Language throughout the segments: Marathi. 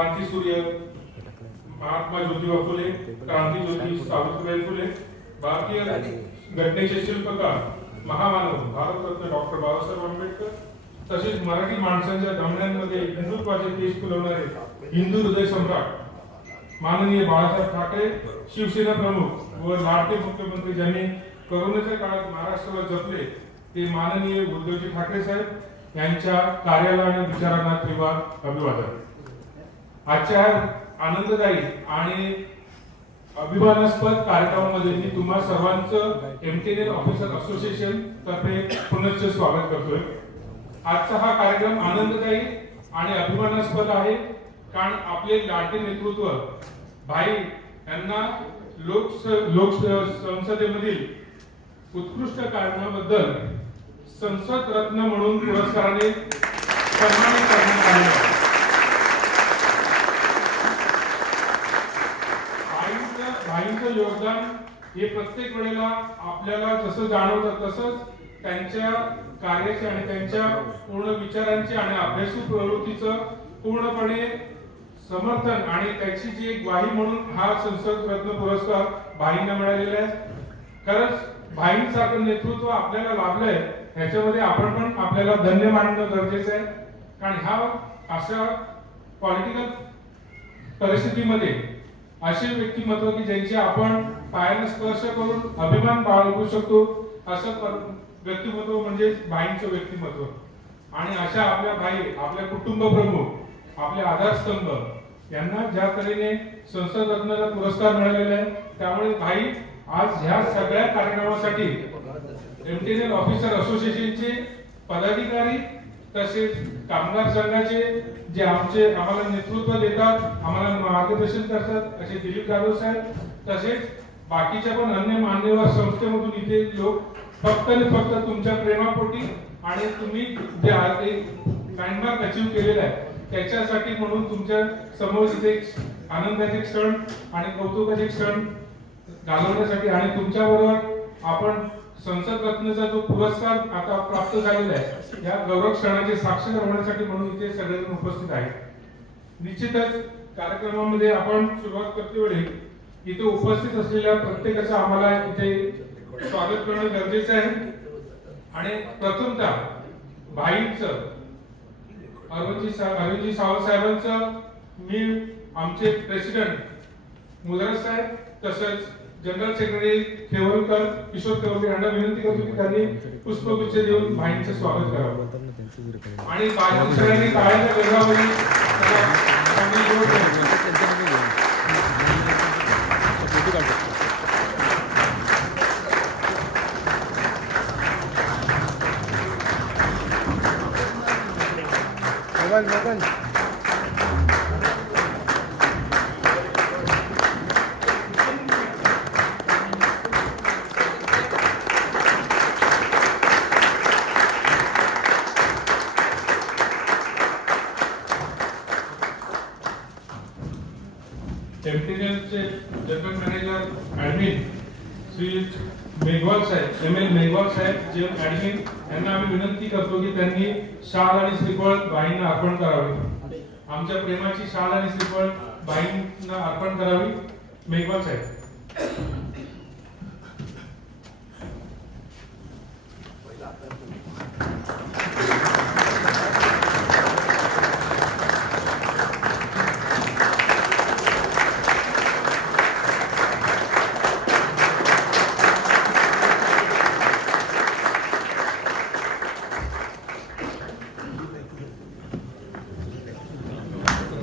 क्रांतीसूर्य महात्मा ज्योतिबा फुले, क्रांतीज्योती सावित्रीबाई फुले, भारतीय घटनेचे शिल्पकार महामानव भारतरत्न डॉक्टर बाबासाहेब आंबेडकर, तसेच मराठी माणसांच्या धमन्यांमध्ये हिंदुत्वाचे तेज फुलवणारे हिंदू हृदय सम्राट माननीय बाळासाहेब ठाकरे, शिवसेना प्रमुख व लाडके मुख्यमंत्री ज्यांनी कोरोनाच्या काळात महाराष्ट्राला जपले ते माननीय उद्धवजी ठाकरे साहेब यांच्या कार्याला आणि विचारांना त्रिवार अभिवादन. आजच्या आनंददायी आणि अभिमानास्पद कार्यक्रमामध्ये मी तुम्हा सर्वांचं एमटीएनएल ऑफिसर असोसिएशन तर्फे पुनश्च स्वागत करतोय. आजचा हा कार्यक्रम आनंददायी आणि अभिमानास्पद आहे कारण आपले लाडके नेतृत्व भाई यांना लोक संसदेमधील उत्कृष्ट कारणाबद्दल संसद रत्न म्हणून पुरस्काराने सन्मानित करण्यात आले. भाईंचं योगदान हे प्रत्येक वेळेला आपल्याला जसं जाणवतं तसंच त्यांच्या कार्याचे आणि त्यांच्या पूर्ण विचारांचे आणि अभ्यासू प्रवृत्तीचं पूर्णपणे समर्थन आणि त्याची जी एक ग्वाही म्हणून हा संसद रत्न पुरस्कार भाईंना मिळालेला आहे. खरंच भाईंसारखं नेतृत्व आपल्याला लाभलंय ह्याच्यामध्ये आपण पण आपल्याला धन्य मानणं गरजेचं आहे. कारण ह्या अशा पॉलिटिकल परिस्थितीमध्ये असे व्यक्तिमत्व की ज्यांचे आपण पायाने स्पर्श करून अभिमान बाळगू शकतो असं व्यक्तिमत्व म्हणजे भाईंचं व्यक्तिमत्व. आणि अशा आपल्या भाई, आपल्या कुटुंब प्रमुख, आपले आधारस्तंभ यांना ज्या तऱ्हेने संसद रत्नाचा पुरस्कार मिळालेला आहे त्यामुळे भाई आज ह्या सगळ्या कार्यक्रमासाठी एमटीएनएल ऑफिसर असोसिएशनचे पदाधिकारी तसेच कामगार संघाचे जे आम्हाला नेतृत्व देतात, आम्हाला मार्गदर्शन करतात असे दिलीप जाधव साहेब, तसेच बाकीच्या पण अन्य मान्यवर संस्थेमधून इथे लोक फक्त आणि फक्त तुमच्या प्रेमापोटी आणि तुम्ही जे लँडमार्क अचीव केलेला आहे त्याच्यासाठी म्हणून तुमच्या समोर इथे आनंदाचे क्षण आणि कौतुकाचे क्षण घालवण्यासाठी आणि तुमच्या बरोबर आपण संसद रत्नाचा जो पुरस्कार आता प्राप्त झालेला आहे या गौरव क्षणाचे साक्षीदार होण्यासाठी म्हणून इथे सगळेजण उपस्थित आहेत. निश्चितच कार्यक्रमामध्ये आपण सुरुवात करते वेळी इथे उपस्थित असलेल्या प्रत्येकाचं आम्हाला इथे स्वागत करणं गरजेचं आहे. आणि प्रथमतः भाईंचं अरविंदजी सावंत साहेबांचं मी आमचे प्रेसिडेंट मुदरज साहेब तसंच जनरल सेक्रेटरी खेवलकर किशोर खेवलकर यांना विनंती करतो की त्यांनी पुष्पगुच्छ देऊन भाईंचं स्वागत करावं. आणि बाकी सगळ्यांनी टाळ्यांच्या गजरामध्ये एमटीएनएलचे general manager admin Shri Meghwal साहेब, एम.एल. मेघवाल साहेब जे ऍडमिन यांना आम्ही विनंती करतो की त्यांनी शाल आणि श्रीफळ भाईंना अर्पण करावे. आमच्या प्रेमाची शाल आणि श्रीफळ भाईंना अर्पण करावी. मेघवाल साहेब.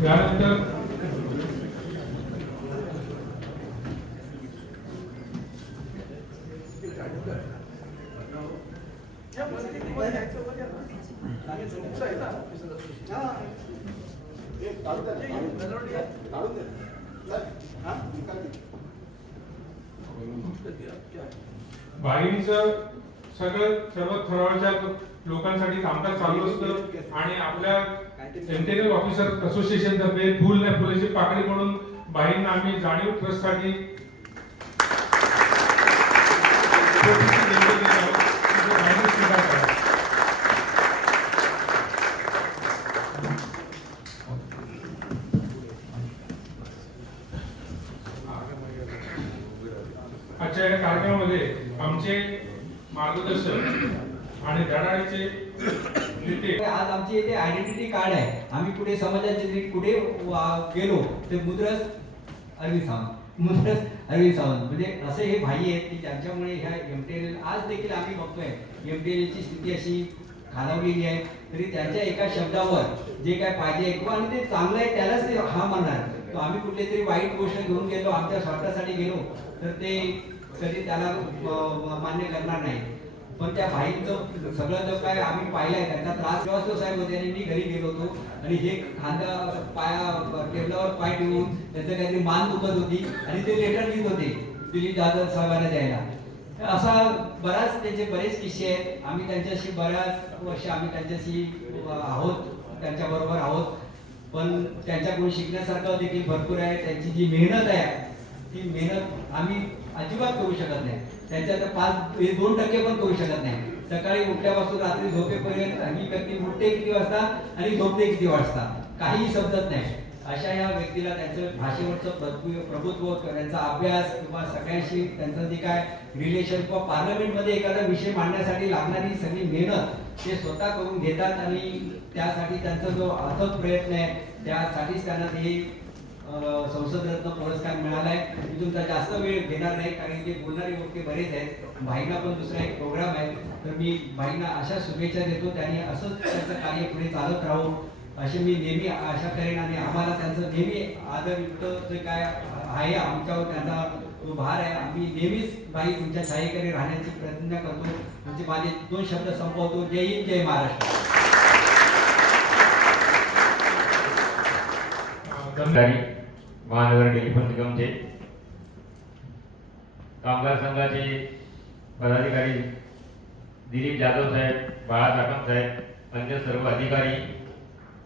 त्यानंतर भाईंचं सर्व थराच्या लोकांसाठी कामकाज चालू असतं आणि आपल्या एमटीएनएल ऑफिसर असोसिएशन तर्फे फुल ना फुलाची पाकळी म्हणून भाईंना आम्ही जाणीव ट्रस्टसाठी आजच्या या कार्यक्रमामध्ये आमचे मार्गदर्शक आणि धडाडीचे नेते. आज आमची इथे आयडेंटिटी कार्ड आहे. आम्ही कुठे समाजाचे कुठे गेलो ते मुद्रस अरविंद सावंत म्हणजे असे हे भाई आहेत की ज्यांच्यामुळे ह्या MTNL आज देखील आम्ही बघतोय MTNL ची स्थिती अशी खालावलेली आहे. तरी त्यांच्या एका शब्दावर जे काय पाहिजे किंवा आणि ते चांगलं आहे त्यालाच ते हा म्हणणार. तो आम्ही कुठली तरी वाईट गोष्ट घेऊन गेलो आमच्या स्वार्थासाठी गेलो तर ते कधी त्याला मान्य करणार नाही. पण त्या भाईंचं सगळं जो काय आम्ही पाहिलंय त्यांचा त्रास जेव्हा साहेब होते आणि मी घरी गेलो होतो आणि हे खांदा पाया टेबलावर पाय ठेवून त्यांचं काहीतरी मान दुखत होती आणि ते लेटर लिहित होते दिलीप जाधव साहेबांना द्यायला. असा बराच त्यांचे बरेच किस्से आहेत. आम्ही त्यांच्याशी बऱ्याच वर्ष आम्ही त्यांच्याशी आहोत, त्यांच्याबरोबर आहोत. पण त्यांच्याकडून शिकण्यासारखं देखील भरपूर आहे. त्यांची जी मेहनत आहे ती मेहनत आम्ही अजिबात करू शकत नाही. त्यांच्यात 2% पण करू शकत नाही. सकाळी उठल्यापासून रात्री झोपेपर्यंत ही व्यक्ती उठते किती वाजता आणि झोपते किती वाजता काही समजत नाही. अशा या व्यक्तीला त्यांचं भाषेवरचं प्रभुत्व, त्यांचा अभ्यास किंवा सगळ्यांशी त्यांचं जे काय रिलेशन किंवा पार्लमेंटमध्ये एखादा विषय मांडण्यासाठी लागणारी सगळी मेहनत ते स्वतः करून घेतात आणि त्यासाठी त्यांचा जो अथक प्रयत्न आहे त्यासाठीच त्यांना ते संसद रत्न पुरस्कार मिळाला आहे. मी तुमचा जास्त वेळ घेणार नाही कारण की बोलणारे लोक बरेच आहेत. भाईंना पण दुसरा एक प्रोग्राम आहे तर मी भाईंना अशा शुभेच्छा देतो. त्यांनी असंच त्यांचं कार्य पुढे चालत राहू अशी मी नेहमी आशा करेन आणि आम्हाला त्यांचं नेहमी आदरयुक्त जे काय आहे आमच्यावर त्यांचा तो भार आहे. आम्ही नेहमीच भाई तुमच्या छायेकडे राहण्याची प्रतिज्ञा करतो. म्हणजे माझे 2 शब्द संपवतो. जय हिंद, जय महाराष्ट्र. महानगर टेलिफोन निगमचे कामगार संघाचे पदाधिकारी दिलीप जाधव साहेब, बाळा जाधव साहेब, अन्य सर्व अधिकारी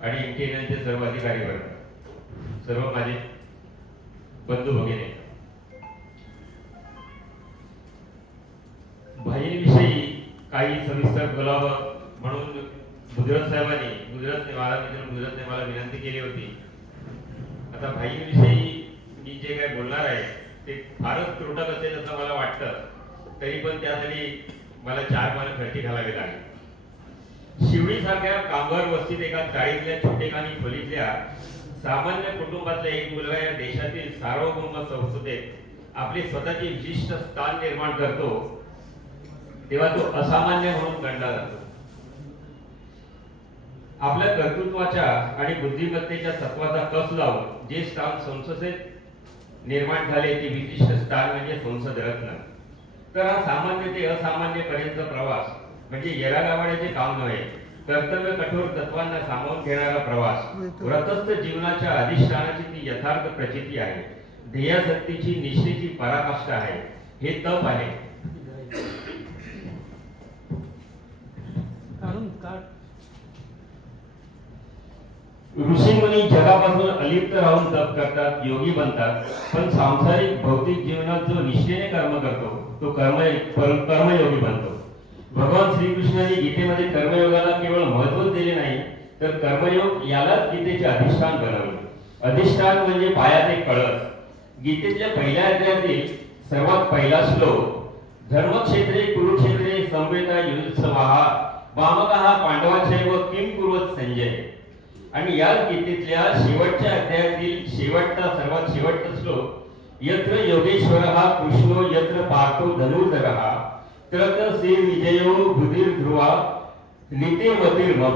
आणि MTNLचे सर्व अधिकारी वर्ग, सर्व माझे बंधू भगिनी, भाईंविषयी काही सविस्तर बोलावं म्हणून गुजरातने मला विनंती केली होती. आता भाईंविषयी मी जे काय बोलणार आहे ते फारच त्रुटक असेल असं मला वाटतं. तरी पण त्यासाठी मला 4 पानं खर्ची घालावी लागेल. शिवडीसारख्या कामगार वस्तीत एका चाळीतल्या छोटेखानी खोलीतल्या सामान्य कुटुंबातला एक मुलगा या देशातील सार्वभौम संसदेत आपले स्वतःचे विशिष्ट स्थान निर्माण करतो तेव्हा तो असामान्य म्हणून गणला जातो. आपल्या कर्तृत्वाच्या आणि बुद्धिमत्तेच्या तत्वाचा कस लावून जे स्थान संसदेत निर्माण झाले ते विशिष्ट स्थान म्हणजे संसद रत्न. तर हा सामान्य ते असामान्य पर्यंत प्रवास म्हणजे येरागावाड्याचे काम नव्हे, कर्तव्य कठोर तत्वांना सामावून घेणारा प्रवास, व्रतस्थ जीवनाच्या अधिष्ठानाची ती यथार्थ प्रचिती आहे. ध्येयासक्तीची निष्ठेची पराकाष्ठा आहे. हे तप आहे. ऋषीमुनी जगापासून अलिप्त राहून तप करतात, योगी बनतात. पण सांसारिक भौतिक जीवनात जो निष्ठेने कर्म करतो तो कर्मयोगी बनतो. भगवान श्रीकृष्णाने गीतेमध्ये कर्मयोगाला केवळ महत्त्वच दिले नाही तर कर्मयोग यालाच गीतेचे अधिष्ठान बनवले. अधिष्ठान म्हणजे पायात एक कळस. गीतेच्या पहिल्या अध्यायातील सर्वात पहिला श्लोक, धर्मक्षेत्रे कुरुक्षेत्रे संवेदा युत्सवाः वामकः पांडवाचैव किं कुर्वत संजय. आणि या गीतेतल्या शेवटच्या अध्यायातील सर्वात शेवटचा श्लोक, यत्र योगेश्वरः कृष्णो यत्र पार्थो धनुर्धरः तत्र श्री विजयो बुधिर ध्रुवा नीतिमतीर मम.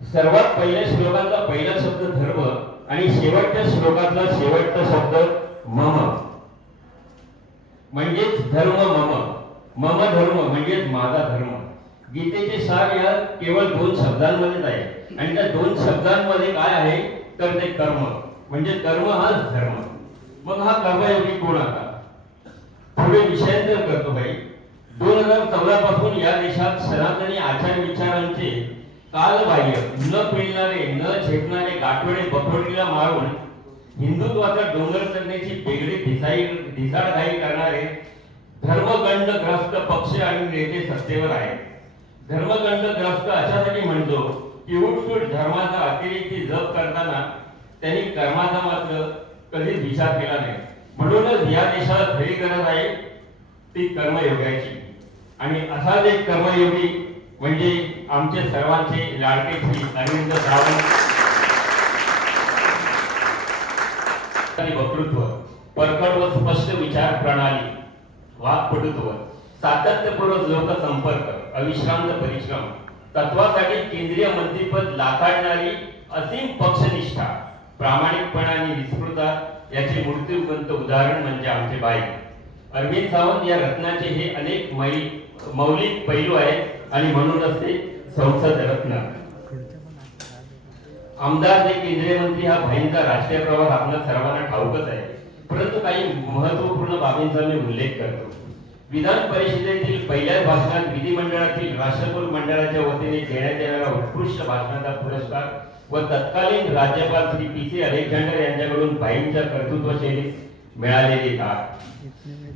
सर्वात पहिल्या श्लोकातला पहिला शब्द धर्म आणि शेवटच्या श्लोकातला शेवटचा शब्द मम म्हणजेच धर्म. मम धर्म म्हणजेच माझा धर्म. गीतेचे सार या केवळ 2 शब्दांमध्येच आहे आणि त्या 2 शब्दांमध्ये काय आहे तर ते कर्म म्हणजे कर्म हाच धर्म. मग हा कर्मयोगी कोण? आता पुढे विषयांतर करतो भाई. 2014 पासून या देशात सनातनी आचार विचारांचे कालबाह्य न पिळणारे न झेपणारे गाठोडे बखोडीला मारून हिंदुत्वाचा डोंगर करण्याची वेगळी ढिसाळघाई करणारे धर्मगंडग्रस्त पक्ष आणि नेते सत्तेवर आहेत. धर्मगंडग्रस्त अशासाठी म्हणतो की उठसूट धर्माचा अतिरेकी जप करताना त्यांनी कर्माचा मात्र कधीच विचार केला नाही. म्हणूनच या देशाला खरी गरज आहे ती कर्मयोगाची. आणि असाच एक कर्मयोगी म्हणजे आमचे सर्वांचे लाडके श्री अरविंद सावंत. वक्तृत्व, परखड व स्पष्ट विचार प्रणाली, वाक्पटुत्व, सातत्यपूर्वक लोकसंपर्क, अविश्रांत परिश्रम, तत्वासाठी केंद्रीय मंत्रीपद लाखाडणारी असीम पक्षनिष्ठा, प्रामाणिकपणा आणि विस्मृता याचे मूर्तिमंत उदाहरण म्हणजे आमचे भाई अरविंद सावंत. या रत्नाचे हे अनेक मौलिक पैलू आहेत आणि म्हणूनच ते संसद रत्न. आमदार ते केंद्रीय मंत्री हा भाईंचा राजकीय प्रवास आपल्या सर्वांना ठाऊकच आहे, परंतु काही महत्वपूर्ण बाबींचा मी उल्लेख करतो. विधान परिषदेतील पहिल्याच भाषणात विधिमंडळातील राष्ट्रकुल मंडळाच्या वतीने देण्यात येणारा उत्कृष्ट भाषणाचा पुरस्कार व तत्कालीन राज्यपाल श्री पी.सी. अलेक्झांडर यांच्याकडून भाईंच्या कर्तृत्व शैलीत मिळालेले तार.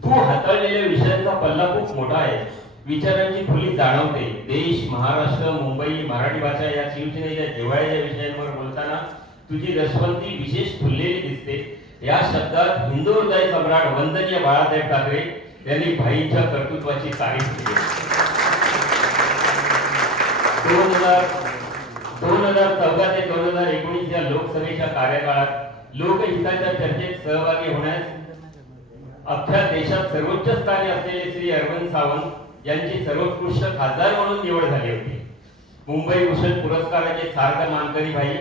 तू हाताळलेल्या विषयांचा पल्ला खूप मोठा आहे, विचारांची खुली जाणवते. देश, महाराष्ट्र, मुंबई, मराठी भाषा या शिवसेनेच्या जिव्हाळ्याच्या विषयांवर बोलताना तुझी रसवंती विशेष फुललेली दिसते. या शब्दात हिंदू हृदय सम्राट वंदनीय बाळासाहेब ठाकरे यांनी भाईंच्या कर्तृत्वाची तारीफ केली. 2014 ते 2019 या लोकसभेच्या कार्यकाळात लोकहिताच्या चर्चेत सहभागी होण्यास अख्ख्या देशात सर्वोच्च स्थानी असलेले श्री अरविंद सावंत यांची सर्वोत्कृष्ट खासदार म्हणून निवड झाली होती. मुंबई भूषण पुरस्काराचे सार्थ मानकरी भाई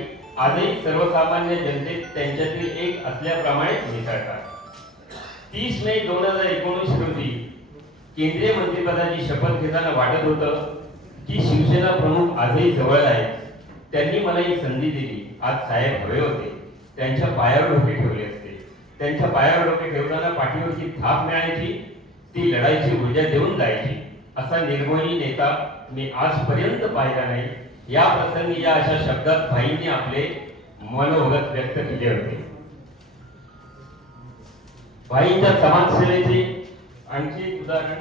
आजही सर्वसामान्य जनतेत त्यांच्यातील एक असल्याप्रमाणेच मिसळतात. 30 मे 2019 रोजी केंद्रीय मंत्रिपदाची शपथ घेताना वाटत होतं की शिवसेना प्रमुख आजही जवळ आहेत. त्यांनी मला ही संधी दिली. आज साहेब हवे होते, त्यांच्या पायावर डोके ठेवले असते. त्यांच्या पायावर डोके ठेवताना पाठीवरची थाप मिळायची, ती लढाईची ऊर्जा देऊन जायची. असा निर्मोही नेता मी आजपर्यंत पाहिला नाही. या प्रसंगी या अशा शब्दात भाईंनी आपले मनोगत व्यक्त केले होते. भाईंच्या समाजसेवेचे आणखी एक उदाहरण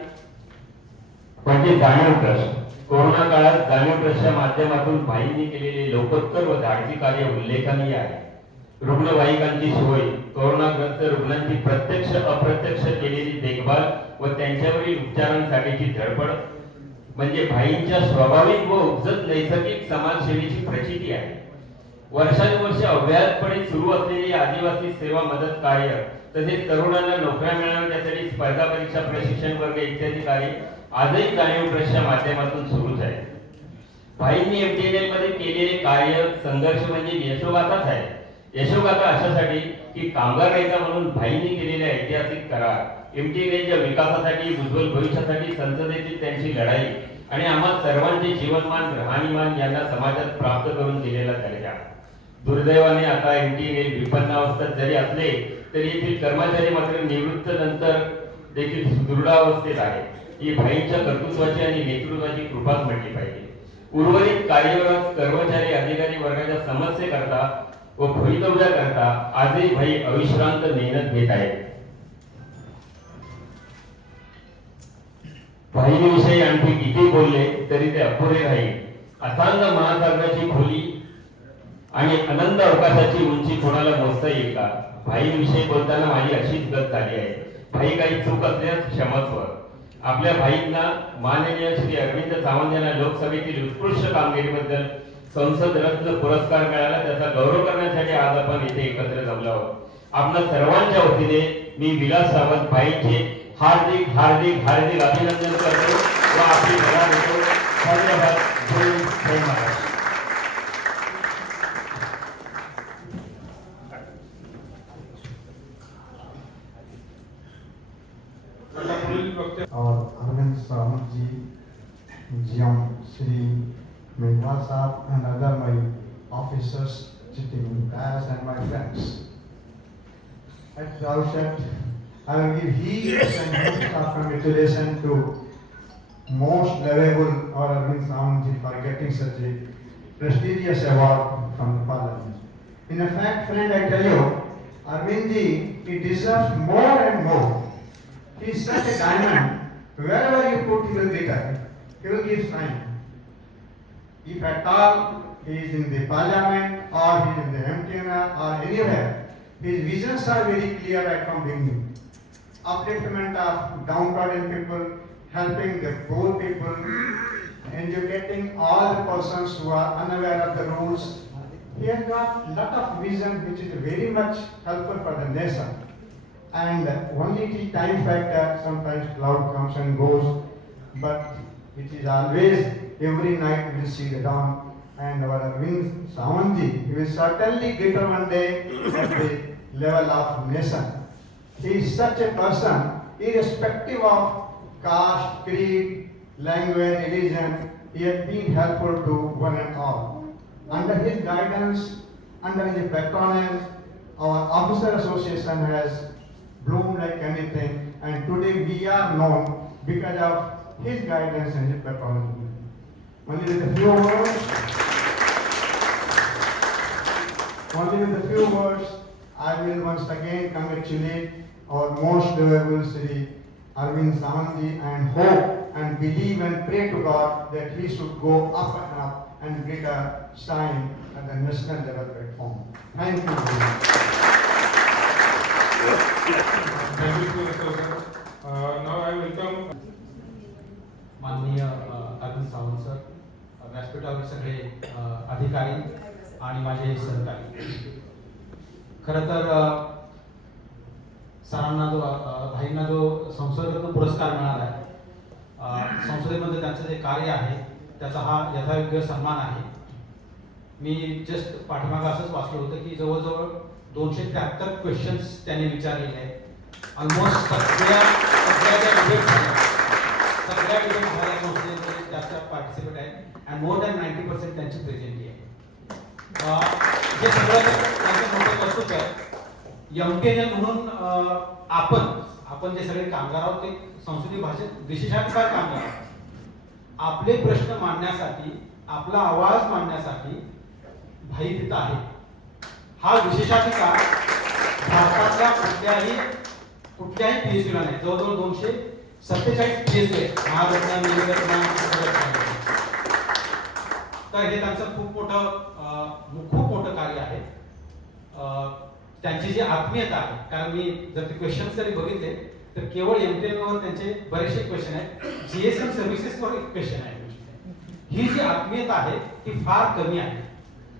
म्हणजे जाणीव ट्रस्ट. कोरोना काळात जाणीव ट्रस्टच्या माध्यमातून भाईंनी केलेले लोकोत्तर व धाडसी कार्य उल्लेखनीय आहे. रुग्णवाहिकांची सोय, कोरोनाग्रस्त रुग्णांची प्रत्यक्ष अप्रत्यक्ष केलेली देखभाल व त्यांच्यावरील उपचारांसाठीची धडपड म्हणजे भाईंच्या स्वाभाविक व उपजत नैसर्गिक समाजसेवेची प्रचिती आहे. वर्षानुवर्ष अव्याहतपणे सुरू असलेली आदिवासी सेवा मदत कार्य तसेच तरुणांना नोकऱ्या मिळवण्यासाठी स्पर्धा परीक्षा प्रशिक्षण वर्ग इत्यादी कार्य आजही जाणीव ट्रस्टच्या माध्यमातून सुरूच आहे. भाईंनी एमटीएनएल मध्ये केलेले कार्य संघर्ष म्हणजे यशोगाथाच आहे. यशोगाथा अशासाठी की कामगार नेता म्हणून भाईंनी केलेले ऐतिहासिक करार, एमटीएनएलच्या विकासासाठी, उज्ज्वल भविष्यासाठी संसदेतील त्यांची लढाई आणि आम्हा सर्वांचे जीवनमान, राहणीमान यांना समाजात प्राप्त करून दिलेला दर्जा. दुर्दैवाने आता एमटीएनएल विपन्नावस्थेत जरी असले तरी येथील कर्मचारी मात्र निवृत्त नंतर देखील सुदृढावस्थेत आहे. ही भाईंच्या कर्तृत्वाची आणि नेतृत्वाची कृपाच म्हटली पाहिजे. उर्वरित कार्यरत कर्मचारी अधिकारी वर्गाच्या समस्येकरता व भवितव्याकरता आजही भाई अविश्रांत मेहनत घेत आहेत. भाईंविषयी आणखी किती बोलले तरी ते अपुरे राहील. अथांग महासागराची खोली आणि अनंत अवकाशाची उंची कोणाला मोजता येईल का? भाईंविषयी बोलताना माझी अशीच गत झाली आहे. भाई काही चूक असल्यास क्षमस्व. आपल्या भाईंना माननीय श्री अरविंद सावंत यांना लोकसभेतील उत्कृष्ट कामगिरीबद्दल संसद रत्न पुरस्कार मिळाला. त्याचा गौरव करण्यासाठी आज आपण इथे एकत्र जमलो आहोत. आपल्या सर्वांच्या वतीने मी विलास सावंत भाईंचे हार्दिक हार्दिक हार्दिक अभिनंदन करतो व आपली धडा देतो. धन्यवाद. जय महाराष्ट्र. और अरविंद सावंत जी, GM Shri Mehta Saab and other my officers sitting in the dais and my friends. At the outset, I will give heed and most of congratulation to most lovable or Arvind Saवंत ji for getting such a prestigious award from the Parliament. In fact, friend, I tell you, Arvind ji, he deserves more and more. He is such a diamond. Wherever you put, he will return. He will give sign. If at all he is in the Parliament or he is in the MTN or anywhere, His visions are very clear right from beginning. Upliftment of downtrodden people, helping the poor people, educating all the persons who are unaware of the rules. He has got lot of vision which is very much helpful for the nation. And only the time factor, sometimes cloud comes and goes, but it is always every night we will see the dawn. And our Arvind Sawantji, he will certainly get on one day at the level of nation. He is such a person, irrespective of caste, creed, language, religion, he has been helpful to one and all. Under his guidance, under his patronage, our officer association has bloomed like anything, and today we are known because of his guidance and his patronage. Only with a few words, I will once again congratulate our most honorable Sri Arvind Sawantji and hope and believe and pray to God that he should go up and up and greater shine at the national level platform. Thank you very much. Thank you, sir. Now I welcome माननीय अरविंद सावंत सर, व्यासपीठावर सगळे अधिकारी आणि माझे सहकारी. खरं तर सरांना जो भाईंना जो संसदरत्न पुरस्कार मिळाला आहे, संसदेमध्ये त्यांचं जे कार्य आहे त्याचा हा यथायोग्य सन्मान आहे. मी जस्ट पाठीमागं असंच वाचलं होतं की जवळजवळ 273 क्वेश्चन्स त्यांनी विचारलेले आहेत. ऑलमोस्ट सगळ्या डिबेट झाल्या संसदेमध्ये त्याचा पार्टिसिपेट आहे अँड मोर दॅन 90% त्यांची प्रेझेंटी आहे. हे सगळं त्यांचं मोठं कौतुक आहे. एमटीएनएल म्हणून आपण जे सगळे कामगार आहोत ते संसदीय भाषेत विशेषाधिकार कामगार आहोत. आपले प्रश्न मांडण्यासाठी, आपला आवाज मांडण्यासाठी भाई तिथं आहे. हा विशेषाधिकार भारतातल्या कुठल्याही पीएचडीला नाही. जवळजवळ 247 पीएचडी आहेत तर हे त्यांचं खूप मोठं कार्य आहे. त्यांची जी आत्मीयता आहे, कारण मी जर ते क्वेश्चन्स जरी बघितले तर केवळ एमटीएनवर त्यांचे बरेचसे क्वेश्चन आहेत, जीएसएम सर्व्हिसेसवर एक क्वेश्चन आहे. ही जी आत्मीयता आहे ती फार कमी आहे.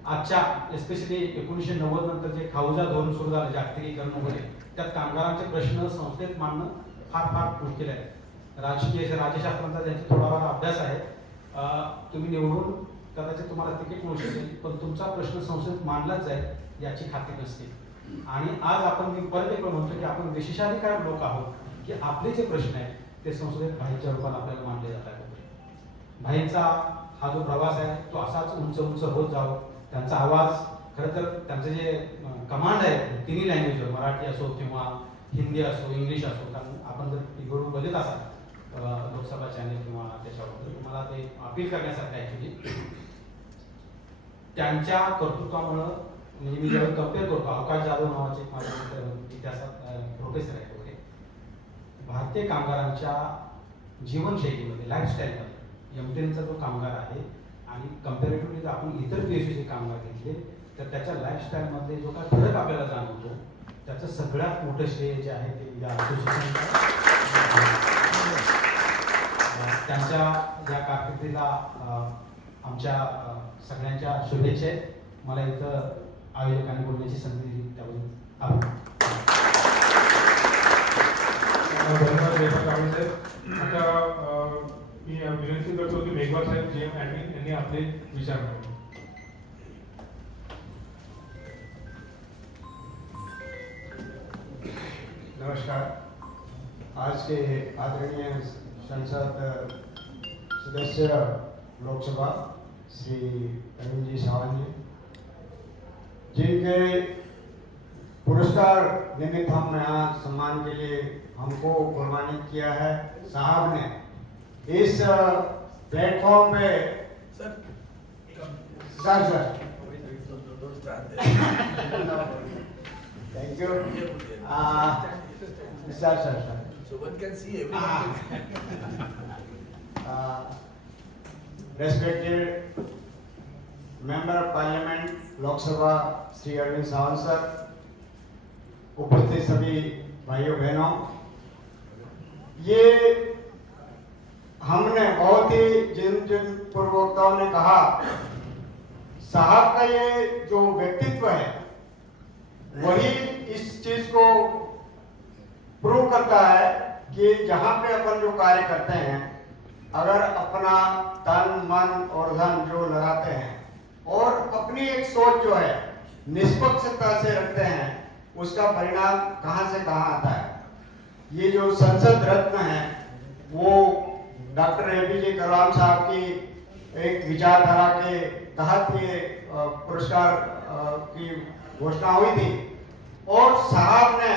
आजच्या एस्पेशली 1990 नंतर जे खाऊजा धोरण सुरू झालं जागतिकीकरण वगैरे, त्यात कामगारांचे प्रश्न संस्थेत मांडणं फार मुश्किल आहे. राज्यशास्त्रांचा ज्यांचा थोडाफार अभ्यास आहे, तुम्ही निवडून कदाचित तुम्हाला तिकीट मिळू शकेल, पण तुमचा प्रश्न संसदेत मांडलाच जाईल याची खात्री नसते. आणि आज मी परत एक म्हणतो की आपण विशेषाधिकार लोक आहोत की आपले जे प्रश्न आहेत ते संसदेत भाईच्या रूपात आपल्याला मांडले जातात. भाईंचा हा जो प्रवास आहे तो असाच उंच होत जावं. त्यांचा आवाज, खरं तर त्यांचं जे कमांड आहे तिन्ही लँग्वेजवर, मराठी असो किंवा हिंदी असो, इंग्लिश असो, कारण आपण जर टीव्हीवर बघत असाल लोकसभा चॅनल किंवा त्याच्यावर, तुम्हाला ते अपील करण्यासारखं ॲक्च्युली त्यांच्या कर्तृत्वामुळं. म्हणजे मी जेव्हा कम्पेअर करतो, अवकाश जाधव नावाचे माझ्या इतिहासात प्रोफेसर आहेत वगैरे, भारतीय कामगारांच्या जीवनशैलीमध्ये, लाईफस्टाईलमध्ये एमटीएनचा जो कामगार आहे आणि कम्पॅरेटिव्हली जर आपण इतर पीएचडीचे कामगार घेतले तर त्याच्या लाईफस्टाईलमध्ये जो काय फरक आपल्याला जाणवतो त्याचं सगळ्यात मोठं श्रेय जे आहे ते या असोसिएशनचं. त्यांच्या या कारकिर्दीला आमच्या सगळ्यांच्या शुभेच्छा आहेत. मला इथं आयोजकांनी बोलण्याची संधी दिली त्याबद्दल आभार. आता मी विनंती करतो की मेघवाल साहेब जीएम ॲडमिन यांनी आपले विचार मांडावे. नमस्कार. आज के आदरणीय संसद सदस्य लोकसभा श्री अरविंद जी सावंत जी, जिनके पुरस्कार निमित्त हम यहाँ सम्मान के लिए हमको सम्मानित किया है साहब ने, इस प्लेटफॉर्म पे sir thank you sir. So one can see everything. Respected Member of Parliament, Lok Sabha, Sri Arvind Sawant sir, भाइयों बहनों, ये हमने बहुत ही जिन पूर्व वक्ताओं ने कहा, साहब का ये जो व्यक्तित्व है वही इस चीज को प्रूव करता है कि जहां पे अपन जो कार्य करते हैं, अगर अपना तन मन और धन जो लगाते हैं और अपनी एक सोच जो है निष्पक्षता से रखते हैं, उसका परिणाम कहां से कहां आता है। ये जो संसद रत्न है वो डॉक्टर एपीजे कलाम साहब की एक विचारधारा के तहत ये पुरस्कार की घोषणा हुई थी और साहब ने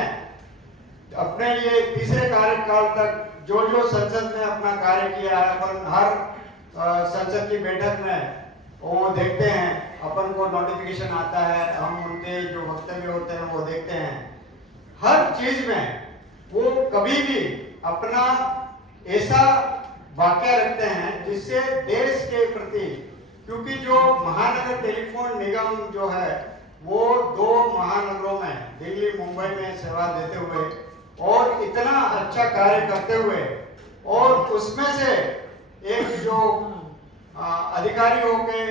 अपने ये तीसरे कार्यकाल तक जो जो संसद में अपना कार्य किया है, अपन हर संसद की बैठक में वो देखते हैं, अपन को नोटिफिकेशन आता है, हम उनके जो वक्तव्य होते हैं वो देखते हैं। हर चीज में वो कभी भी अपना ऐसा वाक्य रखते हैं जिससे देश के प्रति, क्योंकि जो महानगर टेलीफोन निगम जो है वो 2 महानगरों में दिल्ली मुंबई में सेवा देते हुए और इतना अच्छा कार्य करते हुए और उसमें से एक जो अधिकारी होके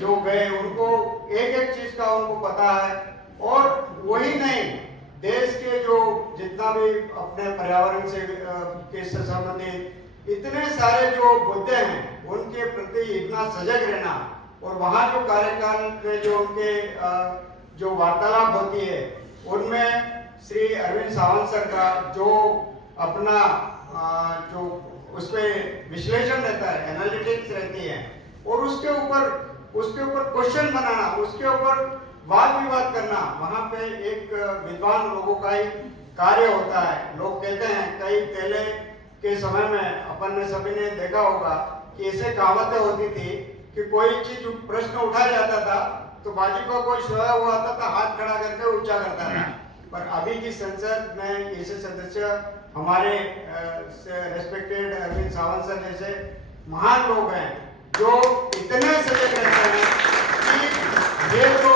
जो गए उनको एक एक चीज का उनको पता है और वही नहीं, देश के जो जितना भी अपने पर्यावरण से के संबंधित इतने सारे जो मुद्दे हैं उनके प्रति इतना सजग रहना और वहाँ जो कार्यकाल में जो उनके जो वार्तालाप होती है उनमें श्री अरविंद सावंत सर का जो अपना जो उसमें विश्लेषण रहता है, एनालिटिक्स रहती है और उसके ऊपर क्वेश्चन बनाना, उसके ऊपर वाद विवाद करना, वहाँ पे एक विद्वान लोगों का ही कार्य होता है। लोग कहते हैं कई पहले के समय में अपन ने सभी ने देखा होगा कि ऐसे कहावतें होती थी कि कोई चीज प्रश्न उठाया जाता था तो बाजू का कोई सोया हुआ था तो हाथ खड़ा करके ऊंचा करता था। पर अभी की संसद में ऐसे सदस्य हमारे रेस्पेक्टेड अरविंद सावंत सर जैसे महान लोग हैं जो इतने सजग रहते हैं कि ये जो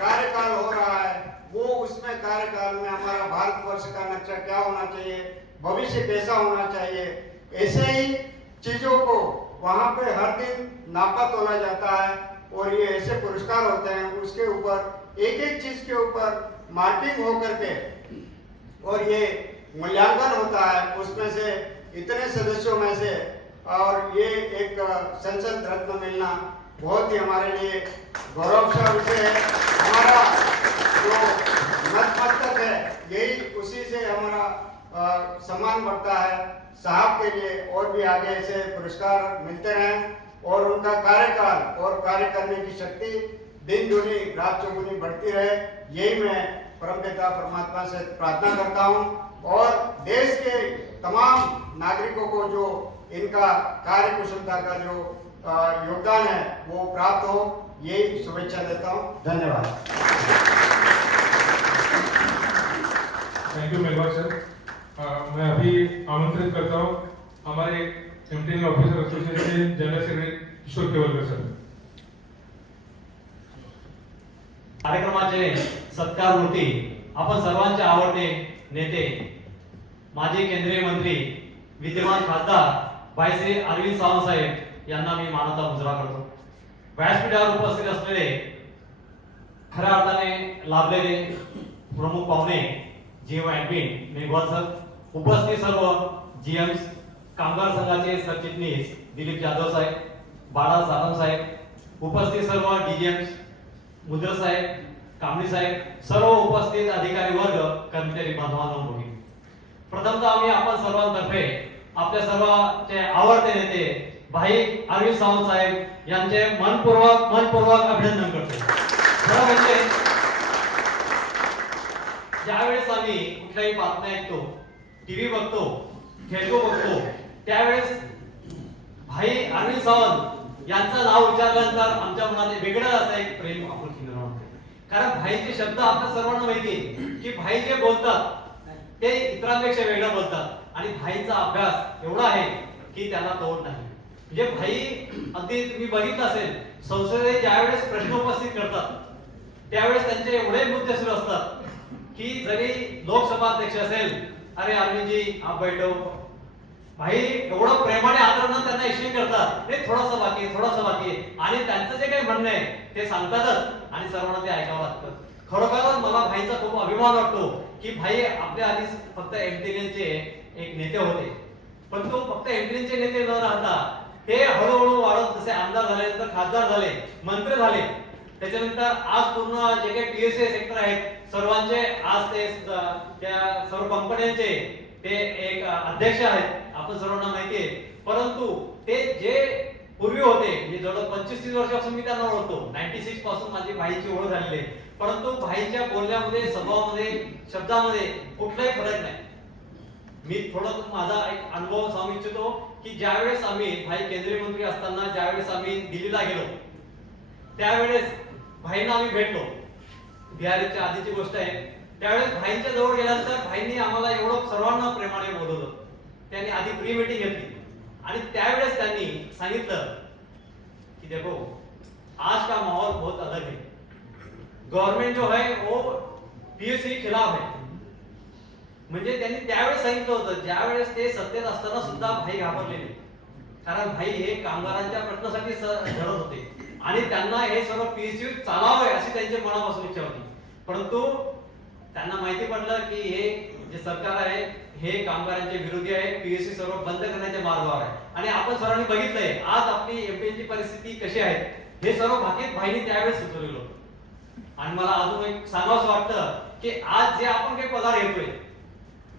कार्यकाल हो रहा है वो उसमें कार्यकाल में हमारा भारतवर्ष का नक्शा क्या होना चाहिए, भविष्य कैसा होना चाहिए, ऐसे ही चीजों को वहाँ पे हर दिन नापा तोला जाता है और ये ऐसे पुरस्कार होते हैं, उसके ऊपर एक एक चीज के ऊपर मार्किंग हो करके और ये मूल्यांकन होता है उसमें से इतने सदस्यों में से, और ये एक संसद रत्न मिलना बहुत ही हमारे लिए गौरवशाली विषय है। हमारा जो नतमस्तक है यही उसी से हमारा सम्मान बढ़ता है। साहब के लिए और भी आगे ऐसे पुरस्कार मिलते रहें और उनका कार्यकाल और कार्य करने की शक्ति दिन दूनी रात चौगुनी बढ़ती रहे, यही मैं परमपिता परमात्मा से प्रार्थना करता हूँ और देश के तमाम नागरिकों को जो इनका कार्य कुशलता का जो योगदान है वो प्राप्त हो, यही शुभेच्छा देता हूँ। धन्यवाद। Thank you Meherban sir. मैं अभी आमंत्रित करता हूँ हमारे MTNL officer association general secretary Kishore Kevalkar sir. कार्यक्रमाचे सत्कारमूर्ती आपण सर्वांचे आवडते नेते माजी केंद्रीय मंत्री विद्यमान खासदार भाई श्री अरविंद सावंत साहेब यांना मी मानवता मुजरा करतो। व्यासपीठावर उपस्थित असलेले खऱ्या अर्थाने लाभलेले प्रमुख पाहुणे जीएम ॲडमिन मेघवाल सर, उपस्थित सर्व जीएम्स, कामगार संघाचे सरचिटणीस दिलीप जाधव साहेब, बाळा सावंत साहेब, उपस्थित सर्व डीजीएम्स, मुद्र साहेब, कामणी साहेब, सर्व उपस्थित अधिकारी वर्ग, कर्मचारी बांधवांनो भगिनी, प्रथमतः आम्ही आपण सर्वांतर्फे आपल्या सर्वांचे आवडते नेते भाई अरविंद सावंत साहेब यांचे मनपूर्वक अभिनंदन करतो। खरं म्हणजे ज्यावेळेस आम्ही कुठल्याही बातम्या ऐकतो, टीव्ही बघतो, खेळतो बघतो, त्यावेळेस भाई अरविंद सावंत यांचं नाव विचारल्यानंतर आमच्या मनात वेगळं असं एक प्रेम आपुलकी निर्माण होते। कारण भाईचे शब्द आपल्या सर्वांना माहिती आहे की भाई जे बोलतात ते इतरांपेक्षा वेगळं बोलतात आणि भाईचा अभ्यास एवढा आहे की त्याला तोड नाही। म्हणजे भाई अगदी तुम्ही बघितलं असेल संसदेत ज्यावेळेस प्रश्न उपस्थित करतात त्यावेळेस त्यांचे एवढे मुद्दे सुरू असतात की जरी लोकसभा अध्यक्ष असेल, अरे अरविंद जी आप बैठो, भाई एवढं प्रेमाने आदरानं त्यांना एक्सचेंज करतात, नाही थोडंसं बाकी आहे, थोडंसं बाकी आहे, आणि त्यांचं जे काही म्हणणं आहे ते सांगतातच आणि सर्वांना ते ऐकावं लागतं. खरोखर मला भाईचा खूप अभिमान वाटतो की भाई आपल्या आधी फक्त एमटीएनचे एक नेते होते, पण तो फक्त एमटीएनचे नेते न राहता ते हळूहळू वाढत जसे आमदार झाले, नंतर खासदार झाले, मंत्री झाले, त्याच्यानंतर आज पूर्ण जे काही पीएसए सेक्टर आहेत सर्वांचे आज ते त्या सर्व कंपन्यांचे ते एक अध्यक्ष आहेत, आपण सर्वांना माहिती आहे. परंतु ते जे पूर्वी होते म्हणजे जवळ 25-30 वर्षापासून मी त्यांना ओळखतो, 96 पासून माझी भाईची ओळख झालेली आहे, परंतु भाईच्या बोलण्यामध्ये, स्वभावामध्ये, शब्दामध्ये कुठलाही फरक नाही. मी थोडं माझा एक अनुभव सांगू इच्छितो की ज्यावेळेस आम्ही भाई केंद्रीय मंत्री असताना ज्यावेळेस आम्ही दिल्लीला गेलो त्यावेळेस भाईंना आम्ही भेटलो. बिहारीच्या आधीची गोष्ट आहे. त्यावेळेस भाईंच्या जवळ गेल्यानंतर भाईंनी आम्हाला एवढं सर्वांना प्रेमाने बोलवलं. त्यांनी आधी प्री मीटिंग घेतली आणि त्यावेळेस त्यांनी सांगितलं कि देखो आज का माहौल बहुत अलग है, गवर्नमेंट जो है वो पीएससी के खिलाफ है. म्हणजे त्यांनी त्यावेळेस सांगितलं होतं, ज्यावेळेस ते सत्तेत असताना सुद्धा भाई घाबरलेले, कारण भाई हे कामगारांच्या प्रश्नासाठी लढत होते आणि त्यांना हे सर्व पीएससी चालावे अशी त्यांच्या मनापासून इच्छा होती. परंतु त्यांना माहिती पडलं की हे जे सरकार आहे हे कामगारांच्या विरोधी आहे, पीएससी सर्व बंद करण्याच्या मार्गावर आहे. आणि आपण सर्वांनी बघितलंय आज आपली एमपीएनची परिस्थिती कशी आहे हे सर्व भाकीत भाईंनी त्यावेळेस सुचवलेलं होतं. आणि मला अजून एक सांगावंसं वाटतं की आज जे आपण काही पगार घेतोय,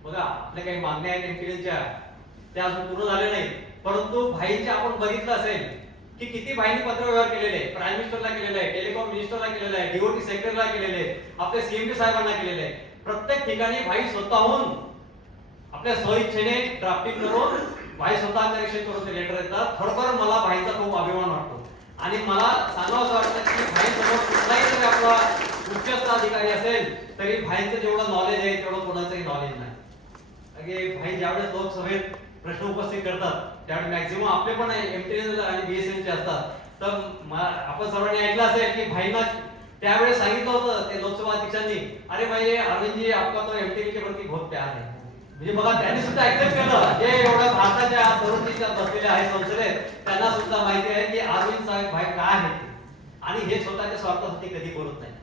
बघा आपल्या काही मागण्या आहेत एमपीएनच्या त्या अजून पूर्ण झाले नाही, परंतु भाईंचे आपण बघितलं असेल की किती भाईंनी पत्रव्यवहार केलेले आहे, प्राईम मिनिस्टरला केलेले आहे, टेलिकॉम मिनिस्टरला केलेले आहे, डीओटी सेक्रेटरीला केलेले आहे, आपल्या सीएमडी साहेबांना केलेले आहे. प्रत्येक ठिकाणी भाई स्वतःहून आपल्या स्वइच्छेने ड्राफ्टिंग करून भाई स्वतः करेक्शन करून ते लेटर येतात. खरोखर मला भाईचा खूप अभिमान वाटतो आणि मला सांगावंसं वाटतं की भाई समोर कुठलाही जरी आपला उच्चस्थ अधिकारी असेल तरी भाईचं जेवढं नॉलेज आहे तेवढं कोणाचंही नॉलेज नाही. भाई ज्यावेळेस लोकसभेत प्रश्न उपस्थित करतात त्यावेळी मॅक्झिमम आपले पण एमटीएन आणि बीएसएनचे असतात. तर आपण सर्वांनी ऐकलं असेल की भाईंना त्यावेळेस सांगितलं होतं ते लोकसभा अध्यक्षांनी, अरे भाई अरविंद जी आपका तो एमटीएन के प्रति बहुत प्यार है. म्हणजे बघा त्यांनी सुद्धा ऍक्सेप्ट केलं, जे एवढ्या भारताच्या तरुणीच्या बसलेल्या आहे संसदेत त्यांना सुद्धा माहिती आहे की अरविंद साहेब भाई काय आहेत आणि हे स्वतःच्या स्वार्थासाठी कधी बोलत नाही.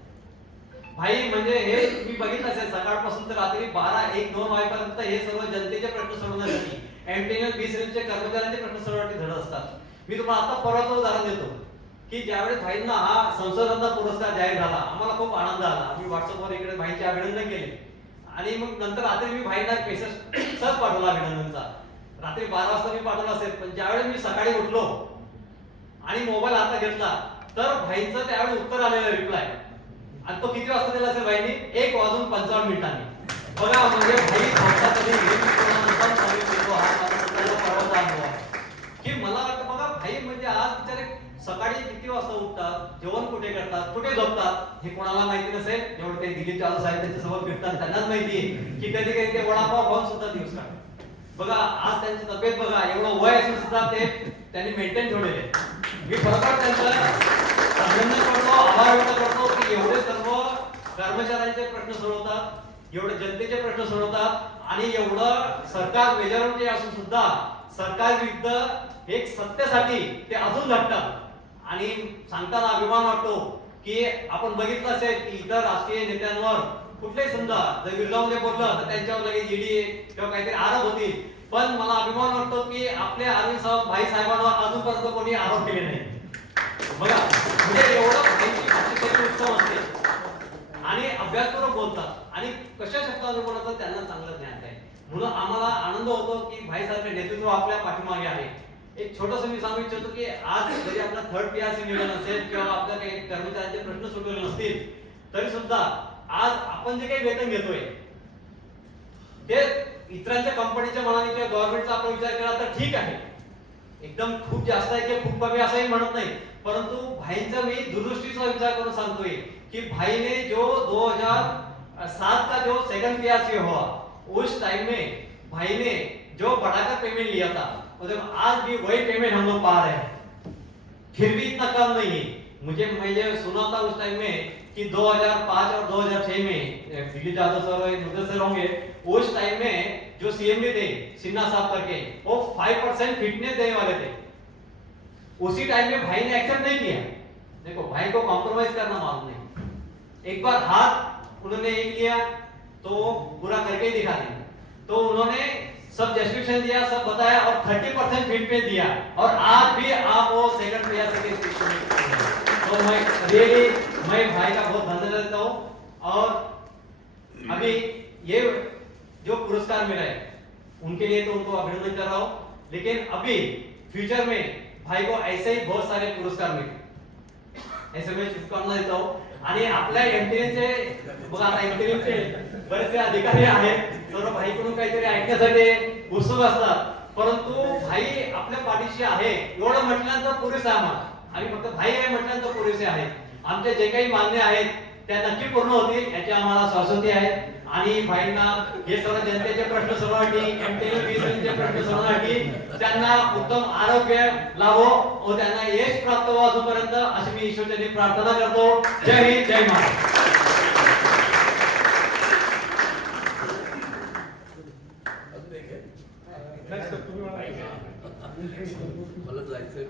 भाई म्हणजे हे मी बघितलं असेल सकाळपासून तर रात्री 12-1-2 वाजेपर्यंत हे सर्व जनतेचे प्रश्न सोडवण्यासाठी एमटीएन बीएसएनचे कर्मचाऱ्यांचे प्रश्न सोडवण्यासाठी झटत असतात. मी तुम्हाला आता परवाचं उदाहरण देतो की ज्यावेळेस भाईंना हा संसदाचा पुरस्कार जाहीर झाला आम्हाला खूप आनंद झाला. आम्ही व्हॉट्सअपवर इकडे भाईंचे अभिनंदन केले आणि मग नंतर रात्री मी भाईंना मेसेज सहज पाठवला अभिनंदनचा. रात्री 12 वाजता मी पाठवला असेल, पण ज्यावेळेस मी सकाळी उठलो आणि मोबाईल हातात घेतला तर भाईंचं त्यावेळेस उत्तर आलेलं रिप्लाय, आणि तो किती वाजता दिला असेल भाईंनी? 1:55 बघा म्हणजे भाई भारतामध्ये की मला वाटतं बघा भाई म्हणजे आज बिचारे सकाळी किती वाजता उठतात, जेवण कुठे करतात, कुठे झोपतात हे कोणाला माहिती नसेल. जेवढे ते दिलीप चालू साहेब त्यांच्या सोबत फिरतात त्यांनाच माहिती आहे की कधी कधी ते वडापाव खाऊन सुद्धा दिवस काढतात. बघा आज त्यांची तब्येत बघा, एवढं वय असून सुद्धा ते त्यांनी मेंटेन ठेवलेले. मी बरोबर त्यांचं अभिनंदन करतो, आभार व्यक्त करतो की एवढे सर्व कर्मचाऱ्यांचे प्रश्न सोडवतात, एवढे जनतेचे प्रश्न सोडवतात आणि एवढं सरकार मेजॉरिटी असून सुद्धा सरकार विरुद्ध एक सत्तेसाठी ते अजून लढतात. आणि सांगताना अभिमान वाटतो की आपण बघितलं असेल की इतर राष्ट्रीय नेत्यांवर कुठलेही समजा जर विरोधामध्ये बोललं तर त्यांच्यावर लगेच ईडी किंवा काहीतरी आरोप होतील, पण मला अभिमान वाटतो की आपल्या अरविंद साहेब भाई साहेबांवर अजूनपर्यंत कोणी आरोप केले नाही. बघा म्हणजे एवढं भाईंची भाषेची उत्तम असते आणि अभ्यासपूर्वक बोलतात आणि कशा शब्दावर बोलतात त्यांना चांगलं ज्ञान आहे. म्हणून आम्हाला आनंद होतो की भाई साहेब नेतृत्व आपल्या पाठीमागे आहे. एक छोटंसं मी सांगू इच्छितो की आज जरी आपला थर्ड पीआरसी निवेदन असेल किंवा आपल्या काही कर्मचाऱ्यांचे प्रश्न सुटलेले नसतील तरी सुद्धा आज आपण जे काही वेतन घेतोय ते इतरांच्या कंपनीच्या मनाने किंवा गव्हर्नमेंटचा आपण विचार केला तर ठीक आहे, एकदम खूप जास्त आहे किंवा खूप कमी असंही म्हणत नाही, परंतु भाईंचा मी दूरदृष्टीचा विचार करून सांगतोय कि भाई ने जो 2007 का जो सेकंड पीआरसी हुआ उस टाइम में भाई ने जो बढ़ाकर पेमेंट लिया था मतलब आज भी वही पेमेंट हम लोग पा रहे हैं, फिर भी इतना कम नहीं है. मुझे सुना था उस टाइम में कि 2005 और 2006 में दिलीप यादव सर और मुद्दे सर होंगे, उस टाइम में जो सीएम भी थे सिन्हा साहब करके, वो 5% फिटनेस देने वाले थे। उसी टाइम में भाई ने एक्सेप्ट नहीं किया। देखो भाई को कॉम्प्रोमाइज करना मालूम नहीं। एक बार हाथ उन्होंने एक लिया तो पूरा करके ही दिखा दिया। तो उन्होंने सब जस्टिफिकेशन दिया, सब बताया और 30% फीडबैक दिया और आज भी आप वो सेकंड प्लेयर के। तो मैं भाई का बहुत धन्यवाद देता हूँ। और अभी ये जो पुरस्कार मिला है उनके लिए तो उनको अभिनंदन कर रहा हूँ, लेकिन अभी फ्यूचर में भाई को ऐसे ही बहुत सारे पुरस्कार मिले ऐसे मैं शुभकामना देता हूँ। आणि आपल्या एमटीएनचे बघा आता एमटीएनचे बरेचसे अधिकारी आहेत, तर भाईकडून काहीतरी ऐकण्यासाठी उत्सुक असतात, परंतु भाई आपल्या पाठीशी आहे एवढं म्हटल्यानंतर पुरेसे आम्हाला, आणि फक्त भाई आहे म्हटल्यानंतर पुरेसे आहे। आमचे जे काही मागणे आहेत त्या नक्की पूर्ण होतील याची आम्हाला शाश्वती आहे। आणि भाईंना हे सर्व जनतेचे प्रश्न सोडवण्यासाठी, एमटीएन बीसीचे प्रश्न सोडवण्यासाठी त्यांना उत्तम आरोग्य लाभो व त्यांना यश प्राप्त व्हावं अजूनपर्यंत अशी मी ईश्वरचरणी प्रार्थना करतो। जय हिंद, जय महाराष्ट्र। अजून एक आहे. Next, तुम्ही मला मला जायचंय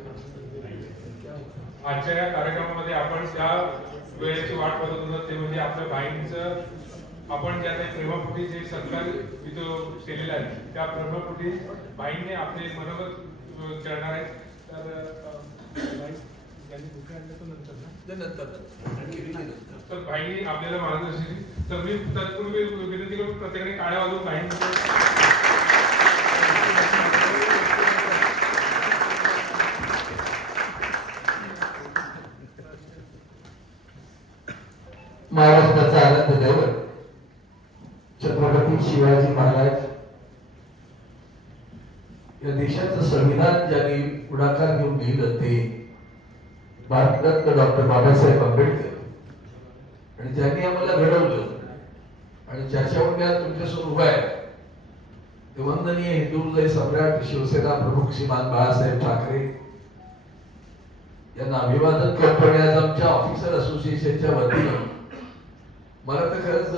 आजच्या या कार्यक्रमामध्ये आपण त्या वेळेची वाट बघत होतो, ते म्हणजे आपल्या भाईंचं आपण ज्या काही प्रेमापोटी जे सत्कार इथं केलेला आहे त्या प्रेमापोटी भाईंनी आपले मनोगत करणार आहेत। तर भाई यांनी बुके आणले तो नंतर ना, ते नंतर तर भाईंनी आपल्याला मार्गदर्शन केले। तर मी तत्पूर्वी विनंती करून प्रत्येकाने काळ्या वाजवून भाईंचं महाराष्ट्राचा आनंद दैवत छत्रपती शिवाजी महाराज या देशाचं संविधान ज्यांनी पुढाकार घेऊन लिहिलं ते भारतरत्न डॉक्टर बाबासाहेब आंबेडकर, आणि ज्यांनी आम्हाला घडवलं आणि ज्याच्यावर मी आज तुमच्यासमोर उभा आहे ते वंदनीय हिंदुहृदय सम्राट शिवसेना प्रमुख श्रीमान बाळासाहेब ठाकरे यांना अभिवादन करतो। आणि आज आमच्या ऑफिसर असोसिएशनच्या वतीनं मला तर खरंच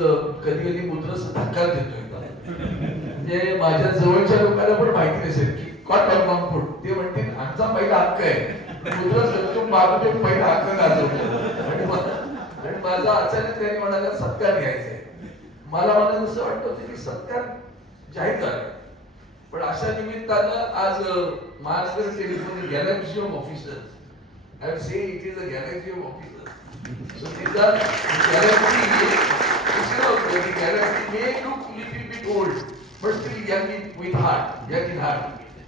कधी कधी मुद्रस धक्का देतोय, म्हणजे माझ्या जवळच्या लोकांना पण माहिती नसेल की कॉट ऑन लॉंग फूट, ते म्हणतील आमचा पहिला हक्क आहे मुद्रस बाबूने पहिला हक्क गाजवतो आणि माझा अचानक त्यांनी म्हणाला सत्कार घ्यायचा आहे। मला म्हणायचं असं वाटत होतं की सत्कार जाहीर झाला, पण अशा निमित्तानं आज महानगर telephone Galaxy of officers, I would say it is a galaxy of officers. So these are galaxy, the galaxy may look little bit old, but still young with heart, young in heart.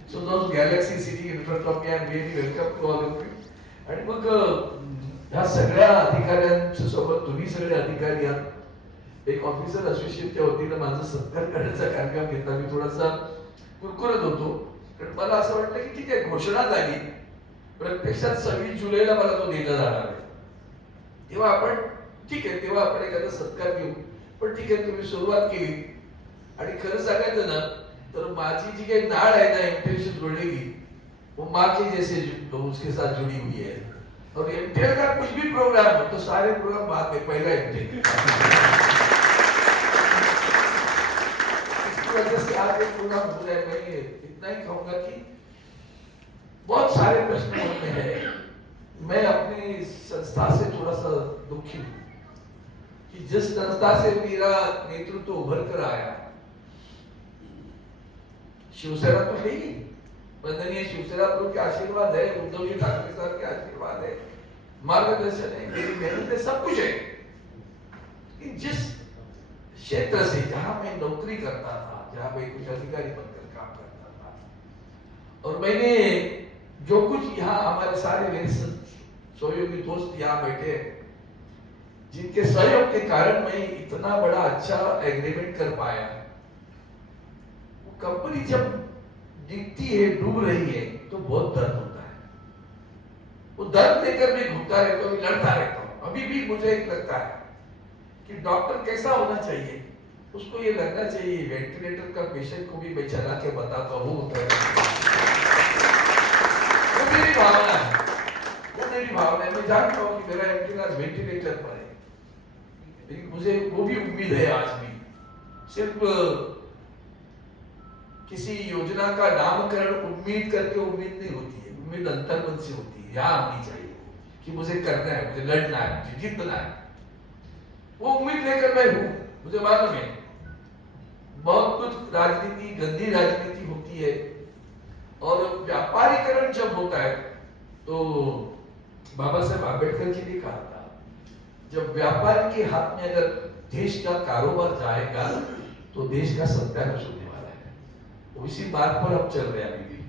So those galaxy sitting in front of me, I am really welcome to all of you. आणि मग ह्या सगळ्या अधिकाऱ्यांच्या सोबत तुम्ही सगळे अधिकारी आहात, एक ऑफिसर असोसिएशनच्या वतीनं माझा सत्कार करण्याचा कार्यक्रम घेतला। मी थोडासा कुरकुरत होतो, कारण मला असं वाटतं की ठीक आहे घोषणा झाली, प्रत्यक्षात 26 जुलैला मला तो दिला जाणार आहे, तेव्हा आपण ठीक आहे तेव्हा आपण एखादा सत्कार घेऊ, पण ठीक आहे तुम्ही सुरुवात केली। आणि खरं सांगायचं ना तर माझी जी काही नाळ आहे ना एमटीएल जोड़ेगी वो माँ के जैसे उसके साथ जुड़ी हुई है, और एमटीएल का कुछ भी प्रोग्राम हो तो सारे प्रोग्राम बाद में, पहला एमटीएल। इसकी वजह से आज एक प्रोग्राम हो रहा है। मैं इतना ही कहूंगा कि बहुत सारे प्रश्न होते हैं। मैं अपनी संस्था से थोड़ा सा दुखी हूँ कि जिस संस्था से मेरा नेतृत्व उभर कर आया, शिवसेना तो है ही, वंदनीय शिवसेना प्रमुख के आशीर्वाद है, उद्धव जी ठाकरे साहब के आशीर्वाद है, मार्गदर्शन है, मेरी मेहनत है, सब कुछ है। जिस क्षेत्र से जहां मैं नौकरी करता था, जहां मैं कुछ अधिकारी बनकर काम करता था, और मैंने जो कुछ यहाँ हमारे सारे मेरे सहयोगी दोस्त यहाँ बैठे हैं, जिनके सहयोग के कारण मैं इतना बड़ा अच्छा एग्रीमेंट कर पाया। वो कंपनी जब दिखती है डूब रही है तो बहुत दर्द होता है, वो दर्द लेकर मैं घूमता रहता हूँ, लड़ता रहता हूँ। अभी भी मुझे एक लगता है कि डॉक्टर कैसा होना चाहिए, उसको ये लगना चाहिए वेंटिलेटर का पेशेंट को भी मैं चला के बताता हूँ, मेरी भावना है, वो मेरी भावना है। मैं जानता हूँ कि मेरा एमटीएल आज वेंटिलेटर पर है, लेकिन मुझे वो भी उम्मीद है आज भी। सिर्फ किसी योजना का नामकरण उम्मीद करके उम्मीद नहीं होती है, उम्मीद अंतर्मन से होती है। यहाँ होनी चाहिए कि मुझे करना है, मुझे लड़ना है, मुझे जीतना है। वो उम्मीद लेकर मैं हूं। मुझे मालूम है बहुत कुछ राजनीति, गंदी राजनीति होती है, और व्यापारीकरण जब होता है तो बाबा साहेब आम्बेडकर जी ने कहा था, जब व्यापारी के हाथ में अगर देश का कारोबार जाएगा तो देश का सत्यानाश होने वाला है। तो इसी बात पर अब चल रहे हैं अभी भी।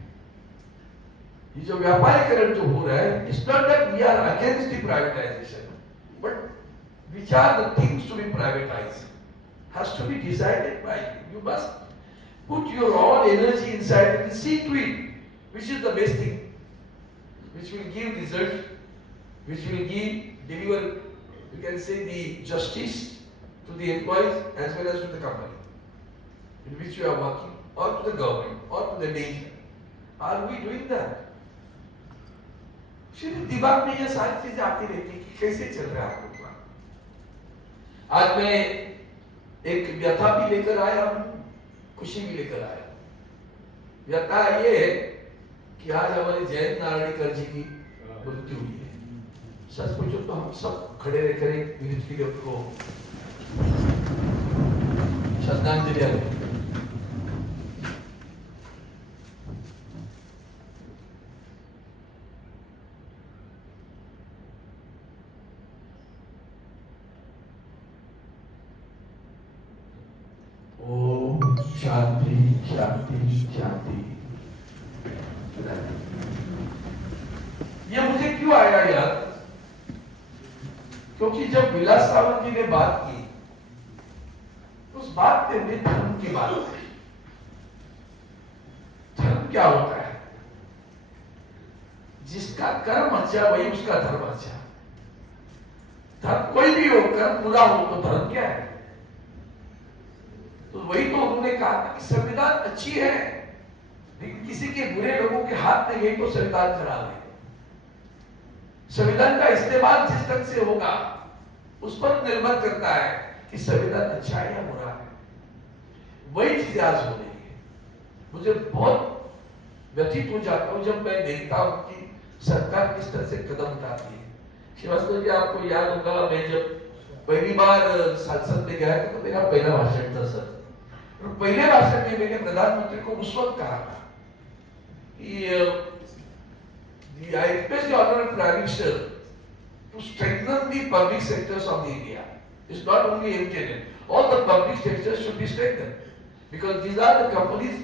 ये जो व्यापारीकरण जो हो रहा है, it's not that we are against the privatization, but which are the things to be privatized has to be decided by you. You must put your all energy inside it and see to it which is the best thing, which will give result, which will deliver, you can say, the justice to the employees as well as to the company in which you are working, or to the government, or to the nation. Are we doing that? सिर्फ दिमाग में ये सारी चीजें आती रहती है कि कैसे चल रहा है आप लोग। आज मैं एक व्यथा भी लेकर आया हूं, खुशी भी लेकर आया। व्यथा ये है कि आज हमारे जयंत नारायणकर जी की मृत्यु हुई है। सच पूछो तो हम सब खड़े रहकर एक मिनट के लिए उनको श्रद्धांजलि अर्पित। ओम शांति शांति शांति। ये मुझे क्यों आया याद? क्योंकि जब विलास सावंत जी ने बात की, उस बात में भी धर्म की बात की। धर्म क्या होता है? जिसका कर्म अच्छा वही उसका धर्म अच्छा। धर्म कोई भी हो, कर्म बुरा हो तो धर्म क्या है? तो वही तो उन्होंने कहा था कि संविधान अच्छी है, लेकिन किसी के बुरे लोगों के हाथ में गई तो संविधान खराब है। संविधान का इस्तेमाल जिस ढंग से होगा उस पर निर्भर करता है कि संविधान अच्छा है या बुरा है। वही चीज आज हो रही है। मुझे बहुत व्यथित हो जाता हूं जब मैं देखता हूं कि सरकार किस तरह से कदम उठाती है। श्रीवास्तव जी, आपको याद होगा मैं जब पहली बार संसद में गया था तो मेरा पहला भाषण था सर। और पहले भाषण में मैंने प्रधानमंत्री को उस वक्त कहा था कि I request the Honorable Prime Minister to strengthen the public sectors of the India. It's not only MTNL. All the public sectors should be strengthened because these are the companies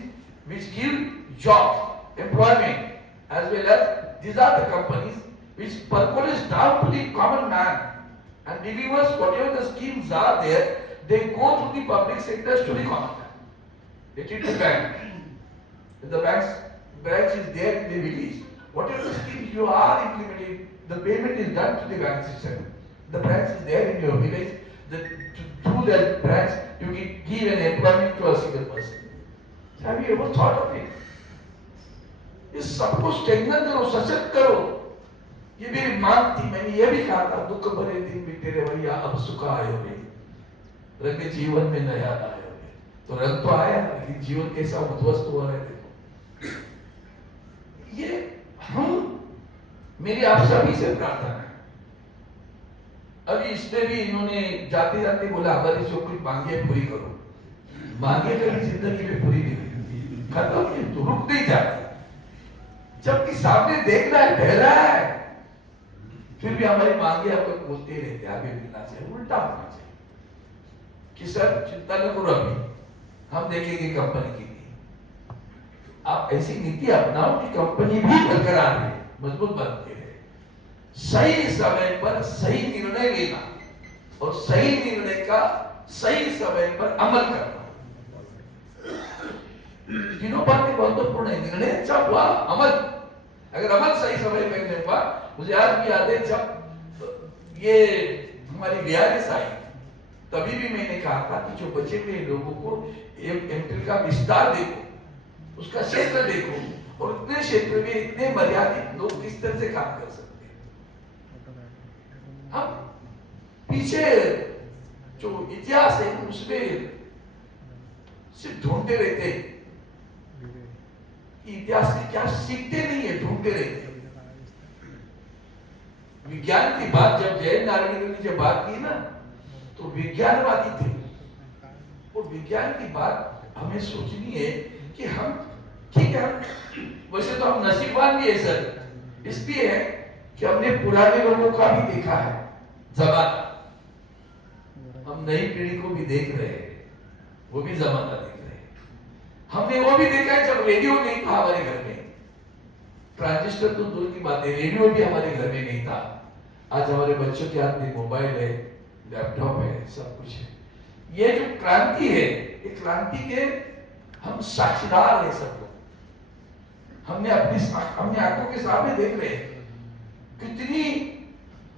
which give jobs, employment, as well as these are the companies which percolates down to the common man and delivers whatever the schemes are there. They go through the public sectors to the common man. Let it be bank. If the branch is there in the village, whatever the schemes you are implementing, the payment is done to the bank system. The branch is there in your village. Through that branch, you can give an employment to a single person. Have you ever thought of it? इस सबको स्ट्रेंथन करो, सशक्त करो। ये मेरी मांग थी। मैंने ये भी कहा था, दुख भरे दिन बीते रे भैया, अब सुख आयो रे, रंग जीवन में नया आयो रे। तो रंग तो आया, लेकिन जीवन कैसा उद्ध्वस्त हुआ है देखो। ये मेरी आप सभी से प्रार्थना है। अभी इसमें भी इन्होंने जाते जाते बोला हमारी जो कुछ मांगे पूरी करो। मांगे कभी जिंदगी में पूरी नहीं हुई, खत्म नहीं, तो रुक नहीं जाती। जबकि सामने देखना है, बहरा है, फिर भी हमारी मांगे आप लोग बोलते रहते हैं आगे मिलना चाहिए, उल्टा होना चाहिए कि सर चिंता न करो, अभी हम देखेंगे कंपनी की नीति। आप ऐसी नीति अपनाओ कि कंपनी भी बरकरार है, मजबूत बनती है। सही समय पर सही निर्णय लेना और सही निर्णय का सही समय पर अमल करना, तीनों बातें महत्वपूर्ण है। निर्णय अच्छा हुआ, अमल, अगर अमल सही समय पर नहीं हुआ। मुझे आज भी याद है जब ये हमारी बीआरएस आई, तभी भी मैंने कहा था कि जो बचे हुए लोगों को एमटेल का विस्तार देखो, उसका क्षेत्र देखो, और उतने क्षेत्र में इतने मर्यादित लोग किस तरह से काम कर सकते हैं। हम पीछे जो इतिहास है उसमें सिर्फ ढूंढते रहते हैं। इतिहास से क्या सीखते नहीं है, ढूंढते रहते हैं। विज्ञान की बात जब जयंत नारायण ने जब बात की ना, तो विज्ञानवादी थे। और विज्ञान की बात हमें सोचनी है कि हम, ठीक है, हम वैसे तो हम नसीबवान भी है सर, इसलिए है कि हमने पुराने लोगों का भी देखा है जमाना, हम नई पीढ़ी को भी देख रहे हैं, वो भी जमाना देख रहे हैं। हमने वो भी देखा है जब रेडियो नहीं था हमारे घर में, ट्रांजिस्टर तो दूर की बात है, रेडियो भी हमारे घर में नहीं था। आज हमारे बच्चों के हाथ में मोबाइल है, लैपटॉप है, सब कुछ है। ये जो क्रांति है, ये क्रांति के हम साक्षीदार हैं सब लोग। हमने आंखों के सामने देख रहे हैं कितनी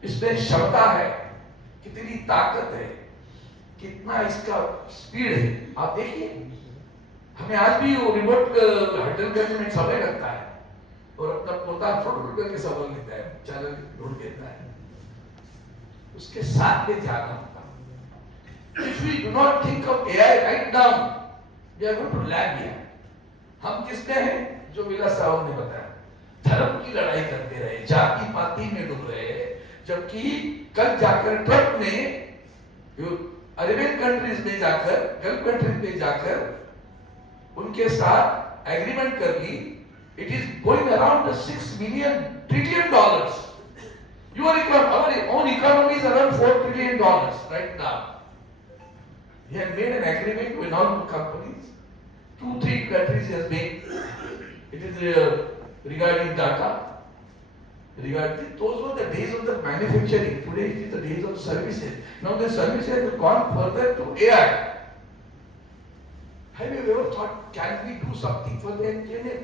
इसमें क्षमता है, कितनी ताकत है, कितना इसका स्पीड है। आप देखिए, हमें आज भी वो रिमोट हैंडल करने में समय लगता है और अपना पोता फोटो करके समझ लेता है, चैनल ढूंढ लेता है। उसके साथ में जाना होगा। If we do not think of AI right now, we are going to lag behind. हम किसमें हैं? जो विलास साहब ने बताया, धर्म की लड़ाई करते रहे, जाति पाति में डूब रहे, जबकि कल जाकर ट्रंप ने अरेबियन कंट्रीज में जाकर, गल्फ कंट्रीज में जाकर उनके साथ एग्रीमेंट कर ली। It is going around $6 trillion. Our own economy is around $4 trillion right now. He had made an agreement with all companies. 2-3 countries has made. It is regarding data. Those were the days of the manufacturing. Today it is the days of services. Now the services have gone further to AI. Have you ever thought, can we do something for the engineer?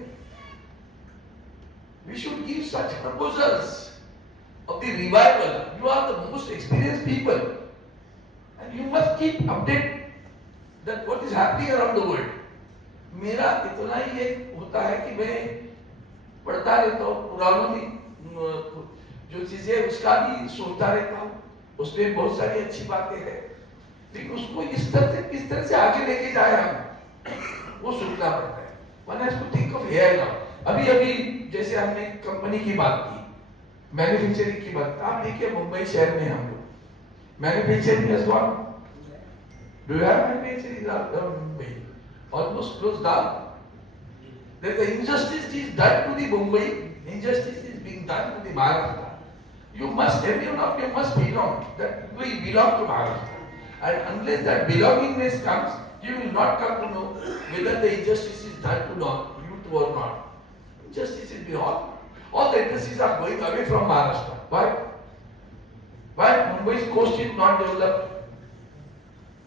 We should give such proposals of the revival. You are the most experienced people, and you must keep update that what is happening around the world. मेरा इतना ही एक होता है कि मैं पढ़ता रहता हूँ, पुरानों में जो चीजें उसका भी सोचता रहता हूँ, उसमें बहुत सारी अच्छी बातें हैं, लेकिन उसको इस तरह से किस तरह से आगे लेके जाए हम, वो सोचना पड़ता है। One has to think of AI now. अभी जैसे हमने कंपनी की बात की, मैन्युफैक्चरिंग की बात, आप देखिए मुंबई शहर में हम लोग manufacturing has gone. Do you have manufacturing around Mumbai? Almost closed down. That the injustice is done to the Mumbai, injustice is being done to the Maharashtra. You must, everyone of you must belong, that we belong to Maharashtra. And unless that belongingness comes, you will not come to know whether the injustice is done to you or not. Injustice is beyond. All the industries are going away from Maharashtra. Why? Why Mumbai's coast is not developed?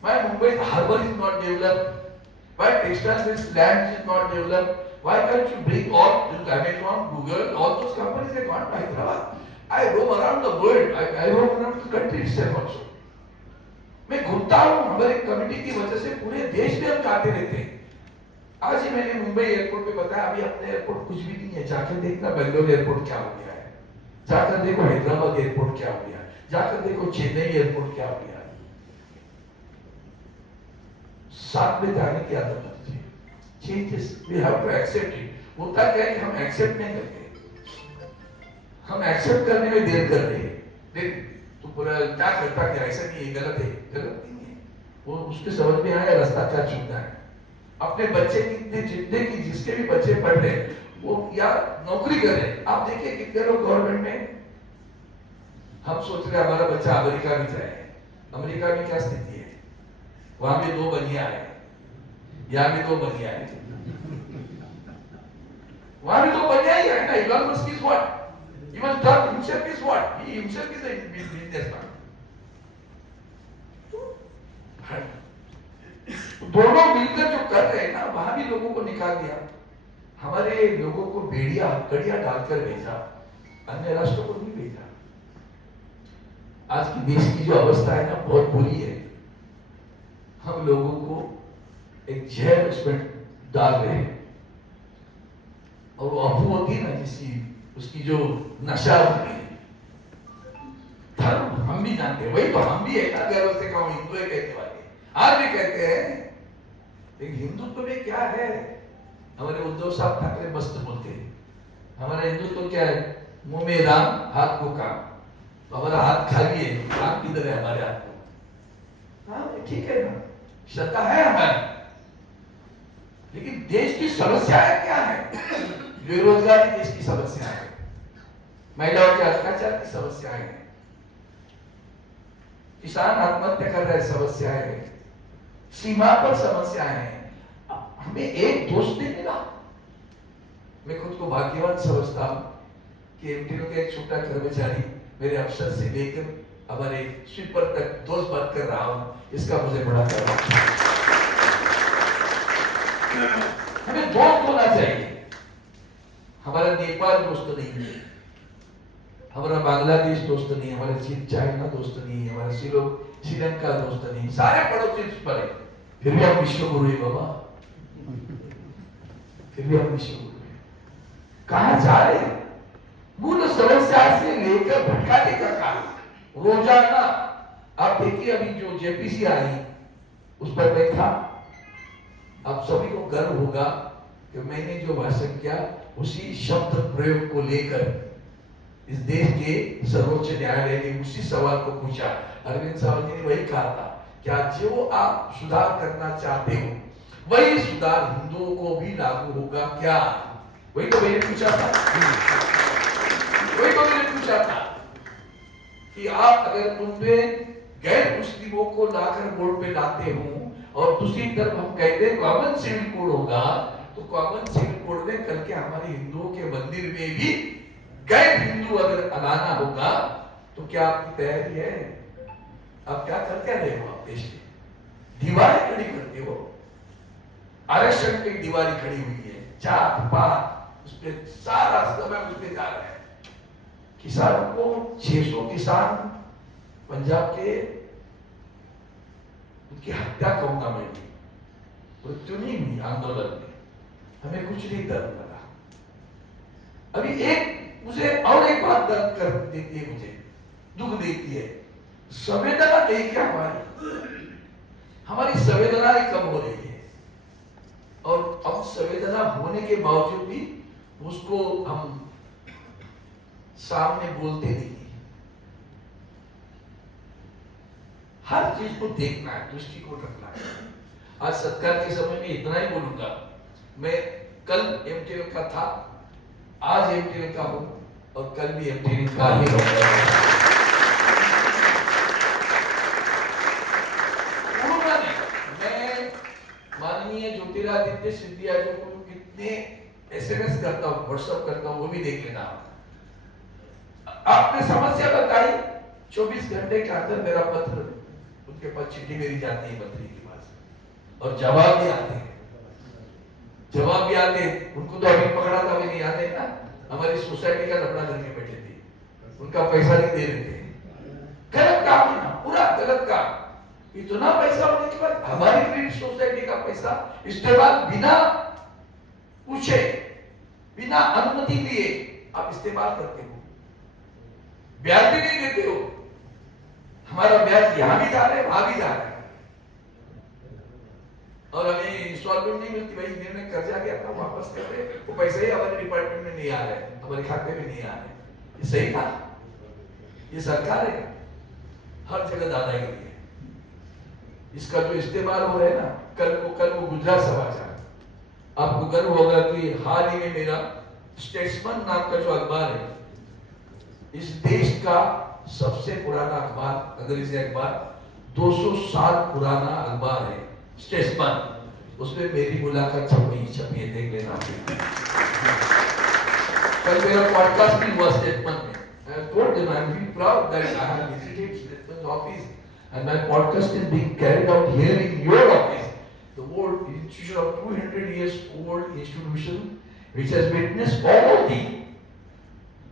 Why Mumbai's harbour is not developed? Why textile-based land is not developed? Why can't you bring all Amazon, Google, all those companies have gone to Hyderabad? I roam around the world. I roam around the country itself also. मैं घूमता हूँ, हमारे कमिटी की वजह से पूरे देश में हम जाते रहते हैं। आज ही मैंने मुंबई एयरपोर्ट पे बताया, अभी अपने एयरपोर्ट कुछ भी नहीं है, जाकर देखना बेंगलोर एयरपोर्ट क्या हो गया है, जाकर देखो हैदराबाद एयरपोर्ट क्या हो गया है, जाकर देखो चेन्नई एयरपोर्ट क्या हो गया है। साथ में जाने की आदत होती है। Changes we have to accept it. होता क्या है कि हम एक्सेप्ट नहीं करते, हम एक्सेप्ट करने में देर कर रहे हैं। देख तो पूरा क्या करता क्या, ऐसा नहीं है, गलत है, गलत नहीं है, वो उसके समझ में आया रास्ता क्या चुनना है। अपने बच्चे कितने जितने की जिसके भी बच्चे पढ़ रहे हैं वो या नौकरी कर रहे हैं, आप देखिए कितने लोग गवर्नमेंट में। हम सोच रहे हमारा बच्चा अमेरिका में जाए, अमेरिका में क्या स्थिति है, वहां भी 2 बनिया है, यहाँ भी 2 बनिया है, वहां भी 2 बनिया ही है ना। Elon Musk is what, even Trump himself is what, he himself is a businessman. दोनों मिलकर जो कर रहे हैं ना, वहां भी लोगों को निकाल दिया, हमारे लोगों को बेड़िया हथकड़ियां डालकर भेजा, अन्य राष्ट्रों को नहीं भेजा। आज की देश की जो अवस्था है ना, बहुत बुरी है। हम लोगों को एक जहर उसमें डाल रहे हैं, और वो अफू होती है ना, जिसकी उसकी जो नशा होती है, धर्म हम भी जानते हैं, वही तो हम भी है ना, गर्व से कहूँ हिंदू है कहने वाले आज भी कहते हैं। लेकिन हिंदुत्व में क्या है? हमारे उद्धव साहब ठाकरे मस्त बोलते हैं, हमारा हिंदुत्व क्या है? मुंह में राम, हाथ को काम। तो हमारा हाथ खाली है, काम किधर है हमारे हाथ को? हाँ ठीक है ना, श्रद्धा है हमारी, लेकिन देश की समस्याएं क्या है? बेरोजगारी देश की समस्या है, महिलाओं के अत्याचार की समस्या है, किसान आत्महत्या कर रहे समस्या है, सीमा पर समस्या है। हमें एक दोस्त नहीं मिला। मैं खुद को भाग्यवान समझता हूं कि एमटीयू का एक छोटा कर्मचारी मेरे अफसर से लेकर हमारे स्वीपर तक दोस्त बात कर रहा हूं, इसका मुझे बड़ा गर्व है। हमें दोस्त होना चाहिए। हमारा नेपाल दोस्त नहीं है, हमारा बांग्लादेश दोस्त नहीं, हमारा चीन चाइना दोस्त नहीं, हमारा श्रीलंका दोस्त नहीं, सारे पड़ोसी पर है। फिर भी हम विश्व गुरु है बाबा, फिर भी हम विश्व गुरु है। कहां जा रहे हैं? मूल समस्या से लेकर भटकाने का काम रोजाना। आप देखिए अभी जो जेपीसी आई उस पर मैं था, आप सभी को गर्व होगा कि मैंने जो भाषण किया उसी शब्द प्रयोग को लेकर इस देश के सर्वोच्च न्यायालय ने उसी सवाल को पूछा। अरविंद सावंत जी ने वही कहा था, क्या जो आप सुधार करना चाहते हो वही सुधार हिंदुओं को भी लागू होगा क्या? वही तो मैंने पूछा था, वही तो मैंने पूछा था कि आप अगर उनमें गैर मुस्लिमों को लाकर बोर्ड पे लाते हो और दूसरी तरफ हम कहते हैं कॉमन सिविल कोड होगा, तो कॉमन सिविल कोड में करके हमारे हिंदुओं के मंदिर में भी गैर हिंदू अगर लाना होगा तो क्या आपकी तैयारी है? आप क्या करते रहे हो? आप देश में दीवारें खड़ी करते हो, आरक्षण की दीवारें खड़ी हुई है, जात पात उस पर सारा समय उस पर जा रहा है। किसानों को 600 किसान पंजाब के उनकी हत्या कहूंगा मैं भी, मृत्यु नहीं हुई आंदोलन में, हमें कुछ नहीं दर्द लगा। अभी एक मुझे और एक बात दर्द कर देती है, मुझे दुख देती है, संवेदना नहीं क्या हमारी संवेदनाएं कम हो रही है, और अब संवेदना होने के बावजूद भी उसको हम सामने बोलते नहीं। हर चीज को देखना है, दृष्टिकोण रखना है। आज सत्कार के समय में इतना ही बोलूंगा। मैं कल एमटीएल का था, आज एमटीएल का हूं और कल भी एमटीएल का ही रहूंगा। मैं माननीय ज्योतिरादित्य सिंधिया जी को कितने एसएमएस करता हूं, व्हाट्सएप करता हूं, वो भी देख लेना। आपने समस्या बताई, 24 घंटे के अंदर मेरा पत्र उनके पास, चिट्ठी मेरी जाती है मंत्री के पास, और जवाब भी आते हैं, जवाब भी आते हैं। उनको तो अभी पकड़ा था, अभी नहीं आते ना, हमारी सोसाइटी का लफड़ा करके बैठे थे, उनका पैसा नहीं दे रहे थे। गलत काम है ना, पूरा गलत काम। इतना पैसा होने के बाद हमारी क्रेडिट सोसाइटी का पैसा इस्तेमाल बिना पूछे, बिना अनुमति लिए आप इस्तेमाल करते हो, ब्याज भी नहीं देते हो। हमारा ब्याज यहां भी जा रहा है, वहां भी जा रहा है, और हमें इंस्टॉलमेंट नहीं मिलती। भाई मैंने कर्जा किया था, वापस कर रहे, वो पैसे ही हमारे डिपार्टमेंट में नहीं आ रहे, हमारे खाते में नहीं आ रहे। ये सही था? ये सरकार है, हर जगह दादागिरी है। इसका जो इस्तेमाल हो रहा है ना, कल वो गुजरात समाचार, आपको गर्व होगा कि हाल ही में मेरा स्टेट्समैन नाम का जो अखबार है, इस देश का सबसे पुराना अखबार, अंग्रेजी अखबार, 200 साल पुराना अखबार है स्टेट्समैन, उसमें मेरी मुलाकात छपी है, देख लेना। कल मेरा पॉडकास्ट भी हुआ स्टेट्समैन में। I told them I'm really proud that I have visited Statesman's office and my podcast is being carried out here in your office. The old institution of 200 years old institution which has witnessed all the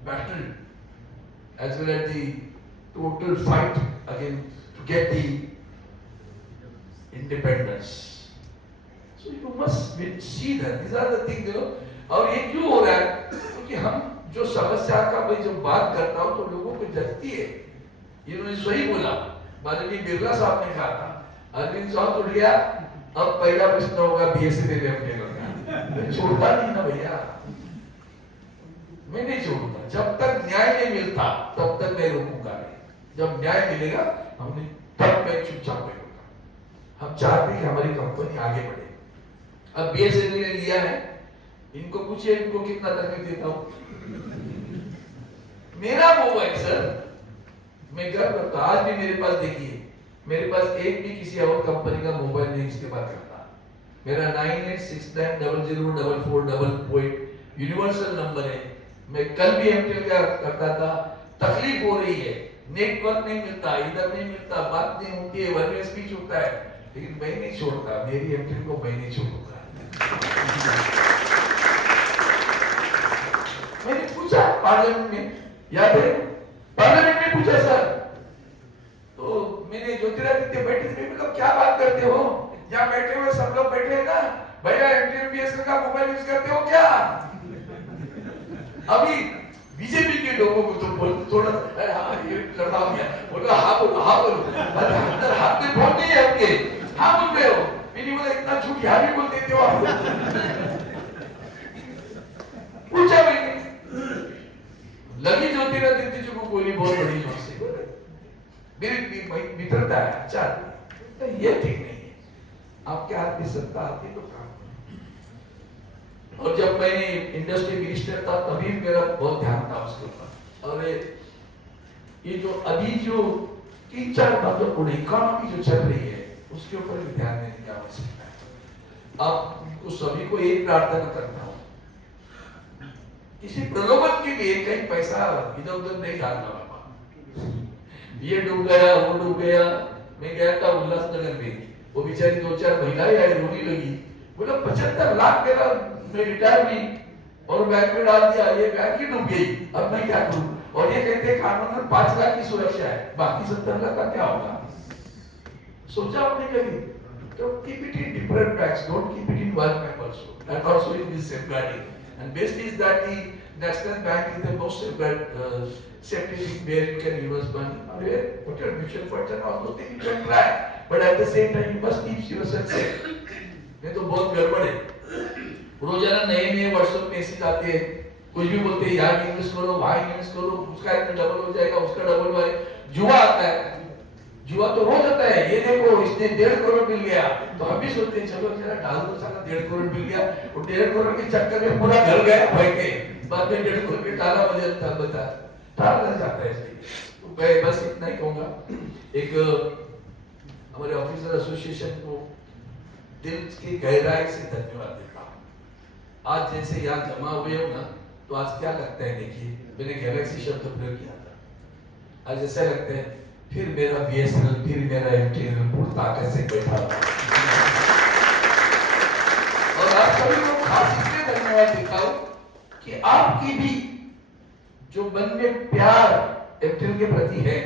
battle as well as the total fight again to get the independence. So you must see that these are the things, you know. और ये क्यों हो रहा है? क्योंकि हम जो समस्या का मैं जब बात करता हूँ तो लोगों को जगती है, इन्होंने सही बोला, माननीय बिरला साहब ने कहा था अरविंद साहब उठ गया, अब पहला प्रश्न होगा BSNL एमटेल का। मैं छोड़ता नहीं ना भैया, मैं नहीं छोड़ूंगा जब तक न्याय नहीं मिलता, तब तक मैं रुकूंगा नहीं। जब न्याय मिलेगा हमने तब मैं चुपचाप बैठूंगा। हम चाहते हैं कि हमारी कंपनी आगे बढ़े। अब BSNL ने लिया है, इनको पूछिए इनको कितना तकलीफ देता हूं। मेरा मोबाइल सर, मैं गर्व करता हूं, आज भी मेरे पास देखिए, मेरे पास एक भी किसी और कंपनी का मोबाइल नहीं इस्तेमाल करता। मेरा 9869004444 यूनिवर्सल नंबर है। मैं कल भी एमटेल का करता था, तकलीफ हो रही है, नेटवर्क नहीं मिलता, इधर नहीं मिलता, बात नहीं होती है, वन वे स्पीच होता है, लेकिन मैं नहीं छोड़ता, मेरी एमटेल को मैं नहीं छोड़ूंगा। मैंने पूछा पार्लियामेंट में, याद है पार्लियामेंट में पूछा सर, तो मैंने ज्योतिरादित्य बैठे थे, मतलब क्या बात करते हो, यहाँ बैठे हुए सब लोग बैठे हैं ना भैया, एमटेल BSNL का मोबाइल यूज करते हो क्या? अभी बीजेपी के लोगों को तो बोलते थोड़ा हाँ ये लड़ा हो गया, बोलो हाँ बोलो हाँ बोलो, अरे अंदर हाथ में फोन नहीं है आपके, हाँ बोल रहे हो, मैंने बोला इतना झूठ यहाँ भी बोल देते हो आप। पूछा मैंने, लगी ज्योतिरादित्य जी को गोली बहुत बड़ी जोर से, मेरी मित्रता है, अच्छा तो ये ठीक नहीं है, आपके हाथ में सत्ता आती तो काम। और जब मैंने इंडस्ट्री मिनिस्टर था तभी मेरा बहुत ध्यान था उसके ऊपर। और ये जो अभी जो 3-4 बातों इकोनॉमी जो चल रही है उसके ऊपर भी ध्यान देने की आवश्यकता है। आपको सभी को एक प्रार्थना करना हो, किसी प्रलोभन के लिए कहीं पैसा इधर उधर नहीं डालना बाबा। ये डूब गया वो डूब गया। मैं गया था उल्लासनगर में, वो बेचारी 2-4 महिलाएं आई, रोने लगी, बोला 75 लाख मेरा मैं रिटायर हुई और बैंक में डाल दिया, ये बैंक ही डूब गई, अब मैं क्या करूं? और ये कहते हैं कानून में 5 लाख की सुरक्षा है, बाकी 70 लाख का क्या होगा? सोचा आपने कभी? तो keep it in different banks, don't keep it in one bank also, and also it is safeguarding. And best is that the National Bank is the most safety thing where you can invest money, where put your mutual funds and all those things you can try, but at the same time you must keep yourself safe. नहीं तो बहुत गड़बड़ है। रोजाना नए व्हाट्सएप मैसेज आते हैं, कुछ भी बोलते हैं, यहाँ इन्वेस्ट करो वहाँ इन्वेस्ट करो, उसका इतना डबल हो जाएगा, उसका डबल हो जाएगा। जुआ आता है, जुआ तो रोज आता है, ये देखो इसने 1.5 करोड़ मिल गया, तो हम भी सोचते हैं चलो जरा डाल दो, साला 1.5 करोड़ मिल गया, और 1.5 करोड़ के चक्कर में पूरा घर गया भय के, बाद में 1.5 करोड़ के ताला बजा ताला लग जाता है। इसलिए तो मैं बस इतना ही कहूंगा, एक हमारे ऑफिसर एसोसिएशन को दिल की गहराई से धन्यवाद देता हूँ। आज जैसे यहाँ जमा हुए हो ना, तो आज क्या लगता है, देखिए मैंने गैलेक्सी शब्द प्रयोग किया था, आज ऐसा लगता है फिर मेरा BSNL, फिर मेरा एमटेल पूरी ताकत से बैठा हुआ। और आप सभी को खास इसलिए धन्यवाद देता हूँ कि आपकी भी जो मन में प्यार एमटेल के प्रति है,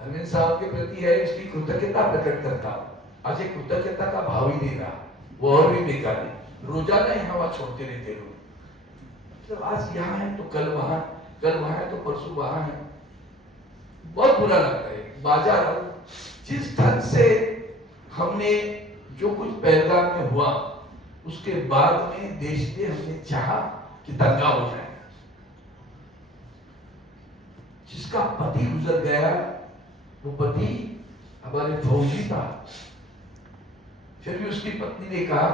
अरविंद साहब के प्रति है, इसकी कृतज्ञता प्रकट करता हूँ। आज एक कृतज्ञता का भाव ही नहीं रहा, वो और भी बेकार है। रोजाना ही हवा छोड़ते रहते लोग, मतलब आज यहाँ है तो कल वहां है तो परसों वहां है, बहुत बुरा लगता है। बाजार जिस ढंग से हमने जो कुछ पहलगाम में हुआ, उसके बाद में देश ने हमने चाहा कि दंगा हो जाए। जिसका पति गुजर गया, वो पति हमारे फौजी था, फिर भी उसकी पत्नी ने कहा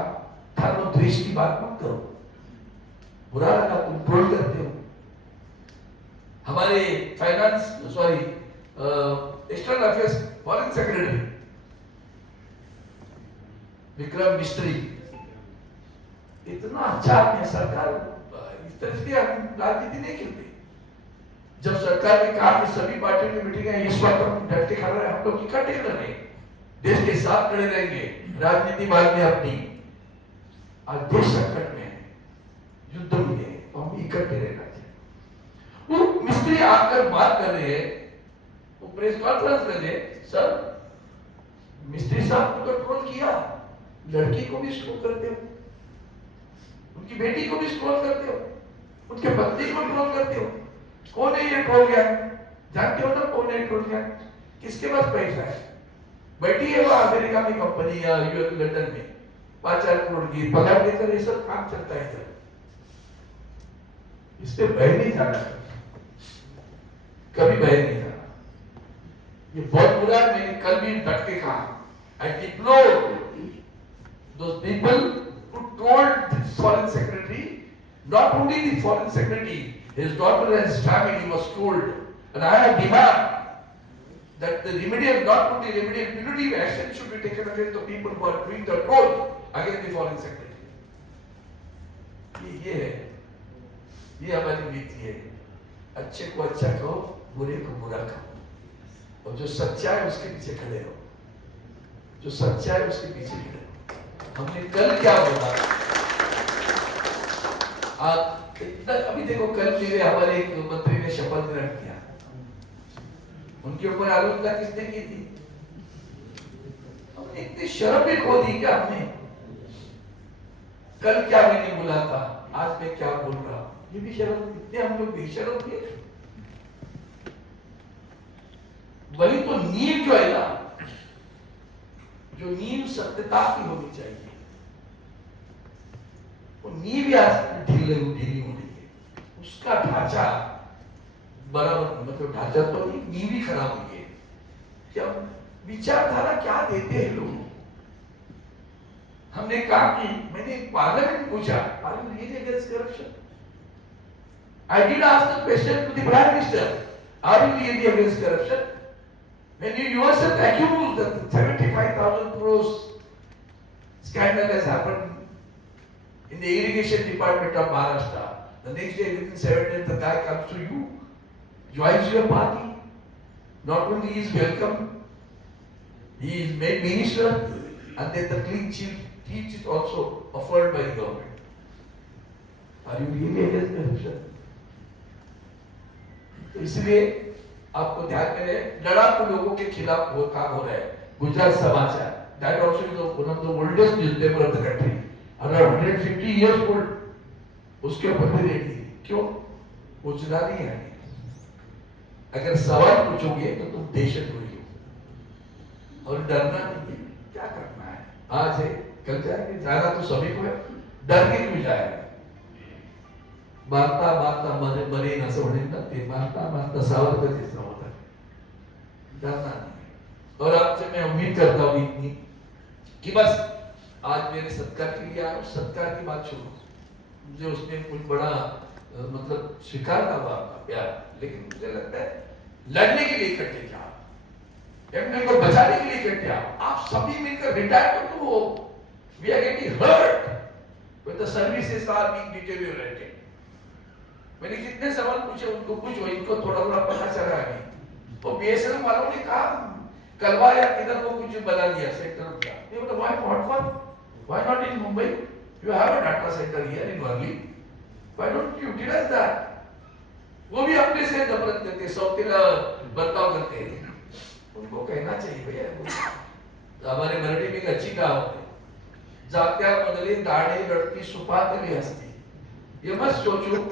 धर्म द्वेष की बात मत करो, बुरा लगा तुम ट्रोल करते हो। हमारे एक्सटर्नल अफेयर्स फॉरेन सेक्रेटरी विक्रम मिस्त्री इतना अच्छा आदमी, सरकार इस तरह से हम राजनीति नहीं खेलते। जब सरकार ने कहा कि सभी पार्टियों की मीटिंग है, इस वक्त हम डट के खा रहे हैं, हम लोग इकट्ठे लड़ेंगे, देश के साथ खड़े रहेंगे, राजनीति बाद में अपनी। आज देश संकट में है, युद्ध में है, तो हम इकट्ठे रहना चाहिए। वो मिस्त्री आकर बात कर रहे हैं, वो प्रेस कॉन्फ्रेंस कर रहे हैं, सर मिस्त्री साहब को तो ट्रोल किया, लड़की को भी स्ट्रोल करते हो, उनकी बेटी को भी स्ट्रोल करते हो, उनके पत्नी को ट्रोल करते हो, कौन है ये ट्रोल गया? जानते हो ना कौन है प्रोजेक्ट, किसके पास पैसा है? बैठी है वो अमेरिका में कंपनी या लंदन में 5-4 करोड़ की पगार देकर ये सब काम चलता है इधर। इस पे बह नहीं जाना, कभी बह नहीं जाना। ये बहुत बुरा है। मैंने कल भी डट के कहा, आई डिप्लोर those people who told the foreign secretary, not only the foreign secretary, his daughter and his family was told, and I have demand that the remedial, not only remedial, punitive action should be taken against the people who are doing the troll against the foreign secretary. ये है, ये हमारी नीति है। अच्छे को अच्छा कहो, बुरे को बुरा कहो, और जो सच्चा है उसके पीछे खड़े रहो, जो सच्चा है उसके पीछे खड़े रहो। हमने कल क्या बोला, आज इतना अभी देखो, कल मेरे हमारे एक मंत्री ने शपथ ग्रहण किया, उनके ऊपर आलोचना किसने की थी? हमने इतनी शर्म भी खो दी क्या हमने? कल क्या मैंने बोला था, आज मैं क्या बोल रहा हूं, ये भी शर्म, इतने हम लोग बेशर्म थे। वही तो नींव जो है ना, जो नींव सत्यता की होनी चाहिए, वो नींव आज ढीली हो रही है, उसका ढांचा बराबर, मतलब ढांचा तो नहीं, नींव ही खराब हुई है। क्या विचारधारा क्या देते हैं लोग? हमने कहा कि मैंने पार्लियामेंट पूछा, are you really against corruption? I did ask the question to the prime minister, are you really against corruption? When you yourself accuse that 75,000 crores scandal has happened in the irrigation department of Maharashtra, the next day within 7 days the guy comes to you, joins your party. Not only he is welcome, he is made minister, and then the clean teach is also offered by the government. Are you really against corruption? तो इसलिए आपको ध्यान में रहे, लड़ाकू लोगों के खिलाफ वो काम हो रहा है। गुजरात समाचार, that also is one of the oldest newspaper of the country, around 150 years old, उसके ऊपर भी रेड दी। क्यों? पूछना नहीं है, अगर सवाल पूछोगे तो तुम देशद्रोही हो, और डरना नहीं है। क्या करना है? आज है, कल जाएंगे, जाना तो सभी को है, डर के क्यों जाएगा? मारता मारता मरे न सोने न ते, मारता मारता सावरकर जैसा होता है, डरना नहीं। और आपसे मैं उम्मीद करता हूँ इतनी कि बस आज मेरे सत्कार के लिए आओ, सत्कार की बात छोड़ो, मुझे उसमें कुछ बड़ा मतलब स्वीकार का आपका प्यार, लेकिन मुझे लगता है लड़ने के लिए इकट्ठे जाओ, एमपी को बचाने के लिए इकट्ठे आओ। आप सभी मिलकर रिटायर तो हो, we are getting hurt when the services are being deteriorated. मैंने कितने सवाल पूछे, उनको पूछो, इनको थोड़ा थोड़ा पता चला है। तो बीएसएनएल वालों ने कहा कलवा या किधर को कुछ बना दिया सेक्टर का, ये बोला why not in Mumbai, you have a data centre here in Worli, why don't you utilise that? वो भी अपने से नफरत करते हैं, सौतेला बर्ताव करते हैं। उनको कहना चाहिए भैया, हमारे मराठी में एक अच्छी कहावत है, जात्या बदले दाढ़े लड़ती सुपातली हस्ती। ये मत सोचो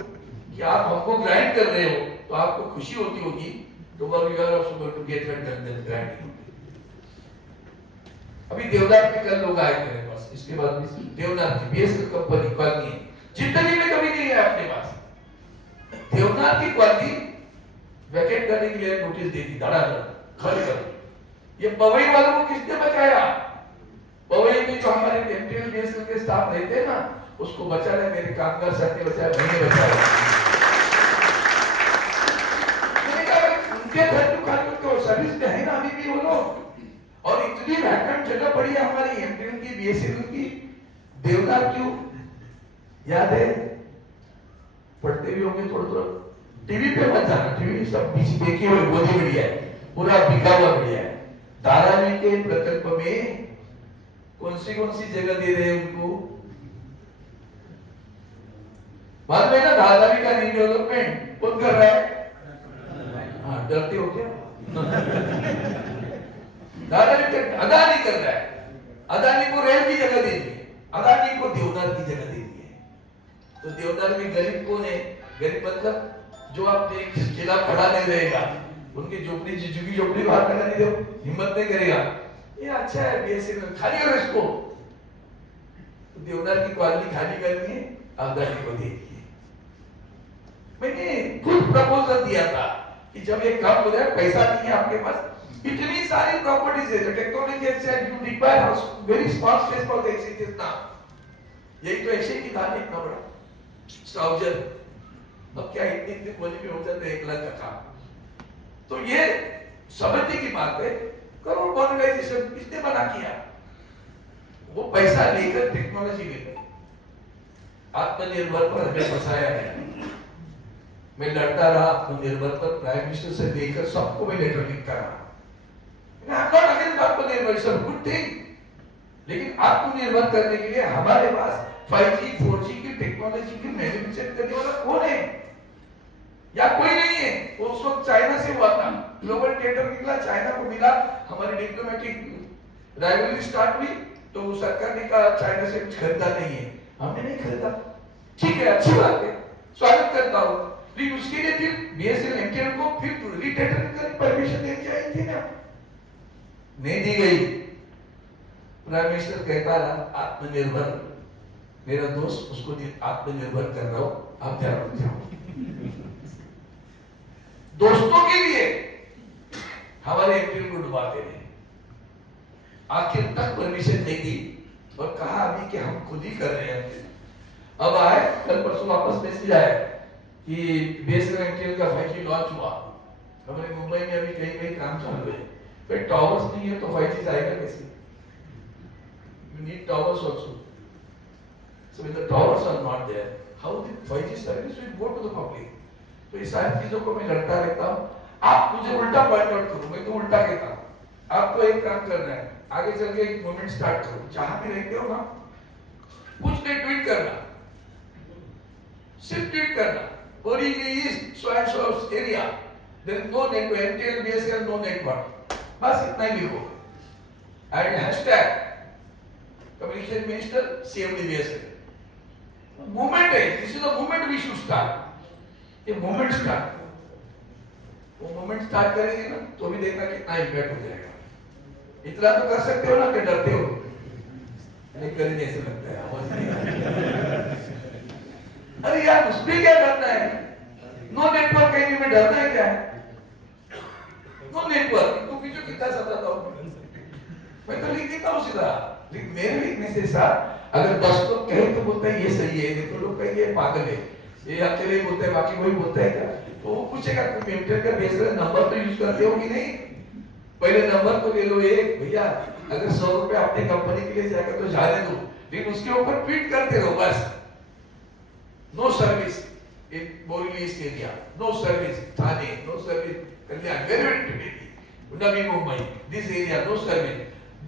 कि आप हमको ग्राइंड कर रहे हो तो आपको खुशी होती होगी, tomorrow you are also going to get grinding। अभी देवनाथ में कल लोग आए मेरे पास, इसके बाद भी देवनाथ की बीएसएल कंपनी कॉलोनी है, जिंदगी में कभी नहीं है अपने पास। देवनाथ की क्वालिटी वैकेट करने के लिए नोटिस दे दी, धड़ाधड़ खाली करो। ये पवई वालों को किसने बचाया? पवई में जो हमारे एमटीएल बीएसएल के स्टाफ रहते हैं ना, उसको बचाने मेरे कामगार साथी बचाया, मैंने बचाया। सर्विस में है ना अभी भी वो लोग, और इतनी वैकेंट जगह पड़ी है हमारी एमटीएल की बीएसएल की। देवनाथ क्यों याद है? पढ़ते भी होंगे थोड़ा थोड़ा, टीवी पे मत जाना, टीवी सब पीछे देखे हुए मोदी मीडिया है, पूरा बिका हुआ मीडिया है। धारावी के प्रकल्प में कौन सी जगह दे रहे हैं उनको मालूम है ना? धारावी का रिडेवलपमेंट कौन कर रहा है? हाँ, डरते हो क्या? दादाजी अदानी कर रहा है, अदानी को रेल की जगह दे दी है, अदानी को देवनाथ की जगह दे दी है। तो देवनाथ में गरीब कौन है? गरीब मतलब जो अपने खिलाफ खड़ा नहीं रहेगा, उनकी झोपड़ी झुकी झोपड़ी बाहर लगाने दो, हिम्मत नहीं करेगा। ये अच्छा है बीएसएनएल, खाली करो इसको। तो देवदार की कॉलोनी खाली करनी है, अब्दाली को देनी है। मैंने खुद प्रपोजल दिया था कि जब ये काम हो जाए, पैसा नहीं है आपके पास, इतनी सारी प्रॉपर्टीज है, टेक्नोलॉजी है, you require very small space for the exchange now. यही तो ऐसे ही था इतना बड़ा स्ट्राउजर, अब क्या इतने इतने कोने में हो जाते 1 लाख का काम। तो ये समझने की बात है, करोड़ मॉनिटाइजेशन किसने बना किया? वो पैसा लेकर, टेक्नोलॉजी लेकर आत्मनिर्भर पर हमें फंसाया है। मैं लड़ता रहा आत्मनिर्भर पर, प्राइम मिनिस्टर से लेकर सबको मैं लेटर लिखता रहा। आत्मनिर्भर इज अ गुड थिंग, लेकिन आत्मनिर्भर करने के लिए हमारे पास 5G 4G की टेक्नोलॉजी की मैन्युफैक्चर करने वाला कौन है? या कोई नहीं है। वो उस वक्त चाइना से हुआ था, ग्लोबल थिएटर निकला, चाइना को मिला, हमारी डिप्लोमेटिक राइवलरी स्टार्ट हुई, तो सरकार ने कहा चाइना से कुछ खरीदा नहीं है, हमने नहीं खरीदा। ठीक है, अच्छी बात है, स्वागत करता हूँ, लेकिन उसके लिए फिर बीएसएनएल एमटीएल को फिर रीटेंडरिंग करने परमिशन देनी चाहिए थी ना, नहीं दी गई। प्राइम मिनिस्टर कहता रहा आत्मनिर्भर, मेरा दोस्त उसको आत्मनिर्भर कर रहा हूं, आप ध्यान रख जाओ। दोस्तों के लिए हमारे एमटीएल को डुबाते रहे, आखिर तक परमिशन नहीं दी और कहा अभी कि हम खुद ही कर रहे हैं। अब आए कल परसों वापस मैसेज आया कि बीएसएनएल एमटीएल का 5G लॉन्च हुआ। हमारे मुंबई में अभी कहीं कहीं काम चालू है, फिर टावर्स नहीं है तो 5G जाएगा कैसे? You need towers also. So when the towers are not there, how the 5G service will go to the public? तो इस सारी चीजों को मैं लड़ता रहता हूँ। आप मुझे उल्टा पॉइंट आउट करो, मैं तो उल्टा कहता हूँ। आपको एक काम करना है, आगे चल के एक मूवमेंट स्टार्ट करो, जहां भी रहते हो ना, कुछ नहीं ट्वीट करना, सिर्फ ट्वीट करना, Borivali is so and so area, there is no network, MTL, BSNL, no network, बस इतना ही लिखो। And hashtag Communication Minister CMD BSNL. Movement है, this is the movement we should start. ये मूवमेंट स्टार्ट, वो मूवमेंट स्टार्ट करेंगे ना तो भी देखना कितना इम्पैक्ट हो जाएगा। इतना तो कर सकते हो ना कि डरते हो, नहीं करेंगे ऐसे लगता है, आवाज नहीं। अरे यार उसमें क्या डरना है? नो नेटवर्क कहीं में डरना है क्या है? नो नेटवर्क तो पीछे कितना सताता हूँ मैं, तो लिख देता हूँ सीधा। लेकिन मेरे लिखने से साथ अगर 10 लोग कहे तो बोलता है ये सही है, नहीं तो लोग कहेंगे पागल है, ये अकेले बोलते हैं, बाकी कोई बोलता है क्या? तो वो पूछेगा तुम एमटीएल का बेस नंबर तो यूज करते हो कि नहीं? पहले नंबर तो ले लो एक भैया, अगर 100 रुपए अपने कंपनी के लिए जाएगा तो जाने दो, लेकिन उसके ऊपर ट्वीट करते रहो बस। No service in Borivali east area, no service Thane, no service Kalyan, very Navi Mumbai, this area no service.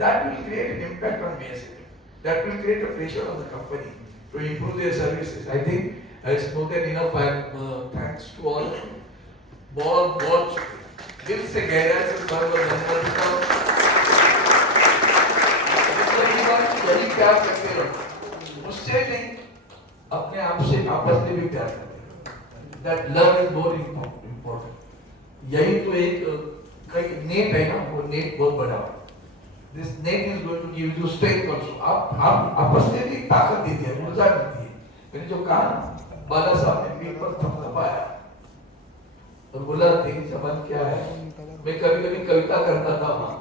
That will create an impact on BSNL. That will create a pressure on the company to improve their services. I think it's more than enough. Thanks to all. बहुत दिल से गहराई से धन्यवाद देता हूँ। यही प्यार करते रहो, मुझसे नहीं, अपने आप से आपस में भी प्यार करते रहो। That love is more important. यही तो एक कई नेट है ना, वो नेट बहुत बड़ा है। This net is going to give you strength also. आप आपस में भी ताकत देती है, ऊर्जा देती है। मैंने जो कहा बाला साहब ने पीठ पर थपथपाया और बोला तेरी जबान क्या है? मैं कभी कभी कविता करता था वहां,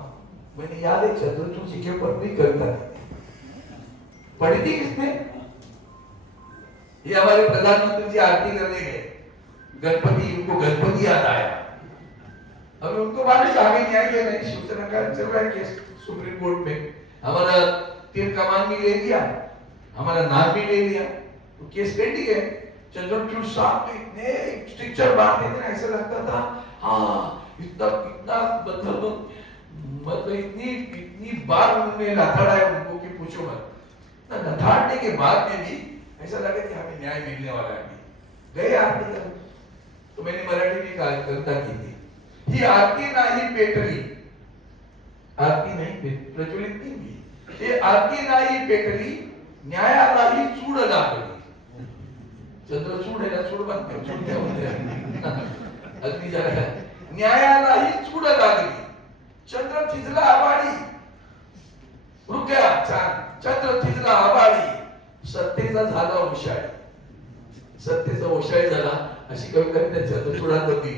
मैंने याद है चंद्रचूड़ जी के ऊपर भी कविता पढ़ी थी किसने? ये हमारे प्रधानमंत्री जी आरती करने गए, गणपति, उनको गणपति याद आया। अब उनको मालूम आगे न्याय किया नहीं, शिवसेना का चल रहा है केस सुप्रीम कोर्ट में, हमारा तीर कमान भी ले लिया, हमारा नाम भी ले लिया, तो केस पेंडिंग है। चंद्रचूड़ साहब तो इतने स्ट्रिक्चर बात देते ना, ऐसा लगता था हाँ इतना मतलब इतनी बार उन्होंने लथाड़ा उनको कि पूछो मत। ना लथाड़ने के बाद में भी ऐसा लगा कि हमें न्याय मिलने वाला है। गए आरती कर, तो मैंने मराठी में कविता की थी, ही आरती नाही पेटली, आरती नहीं प्रज्वलित नहीं हुई, ये आरती नाही पेटली, न्यायालाही चूड लागली। चंद्रचूड है ना, चूड बनते हो, चूड क्या होते हैं अग्नि जला न्यायालाही चूड लागली, चंद्र थिजला आबाळी, रुक्या छान, चंद्र थिजला आबाळी, सत्तेचा झाला ओशाळी. सत्तेचा ओशाळी झाला अशी कविता त्याच्या चुडात दिली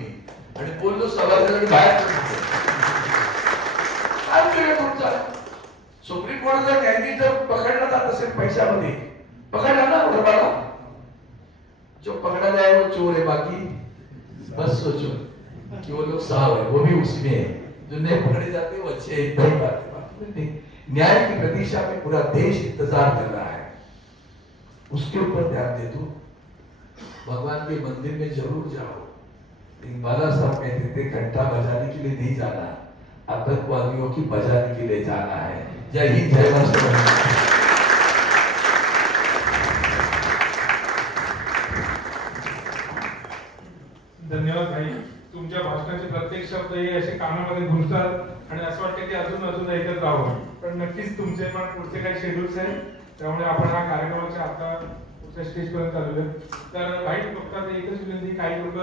आणि बोललो सभासदांनी बाहेर पडलो. काय केलं तुमचा? सुप्रीम कोर्ट जर न्यायाधीश जर पकडला जात असेल पैशामध्ये, पकडला ना बरोबर, जो पकड़ा जाए वो चोर है, बाकी बस सोचो कि वो लोग साहब है, वो भी उसमें है, जो नहीं पकड़े जाते वो अच्छे हैं. नहीं बात है. न्याय की प्रतीक्षा में पूरा देश इंतजार कर रहा है, उसके ऊपर ध्यान दे दो. भगवान के मंदिर में जरूर जाओ, लेकिन बाला साहब कहते थे घंटा बजाने के लिए नहीं जाना, आतंकवादियों की बजाने के लिए जाना है. जय हिंद, जय राष्ट्र. धन्यवाद भाई. तुमच्या भाषणाचे प्रत्येक शब्द हे असे कानामध्ये घुसतात आणि असं वाटतं की अजून अजून ऐकत राहावं. पण नक्कीच तुमचे पण पुढचे काही शेड्यूल्स आहेत, त्यामुळे आपण हा कार्यक्रमाच्या आता पुढच्या स्टेज पर्यंत आलेलो. तर भाई फक्त एकच विनंती, काही लोक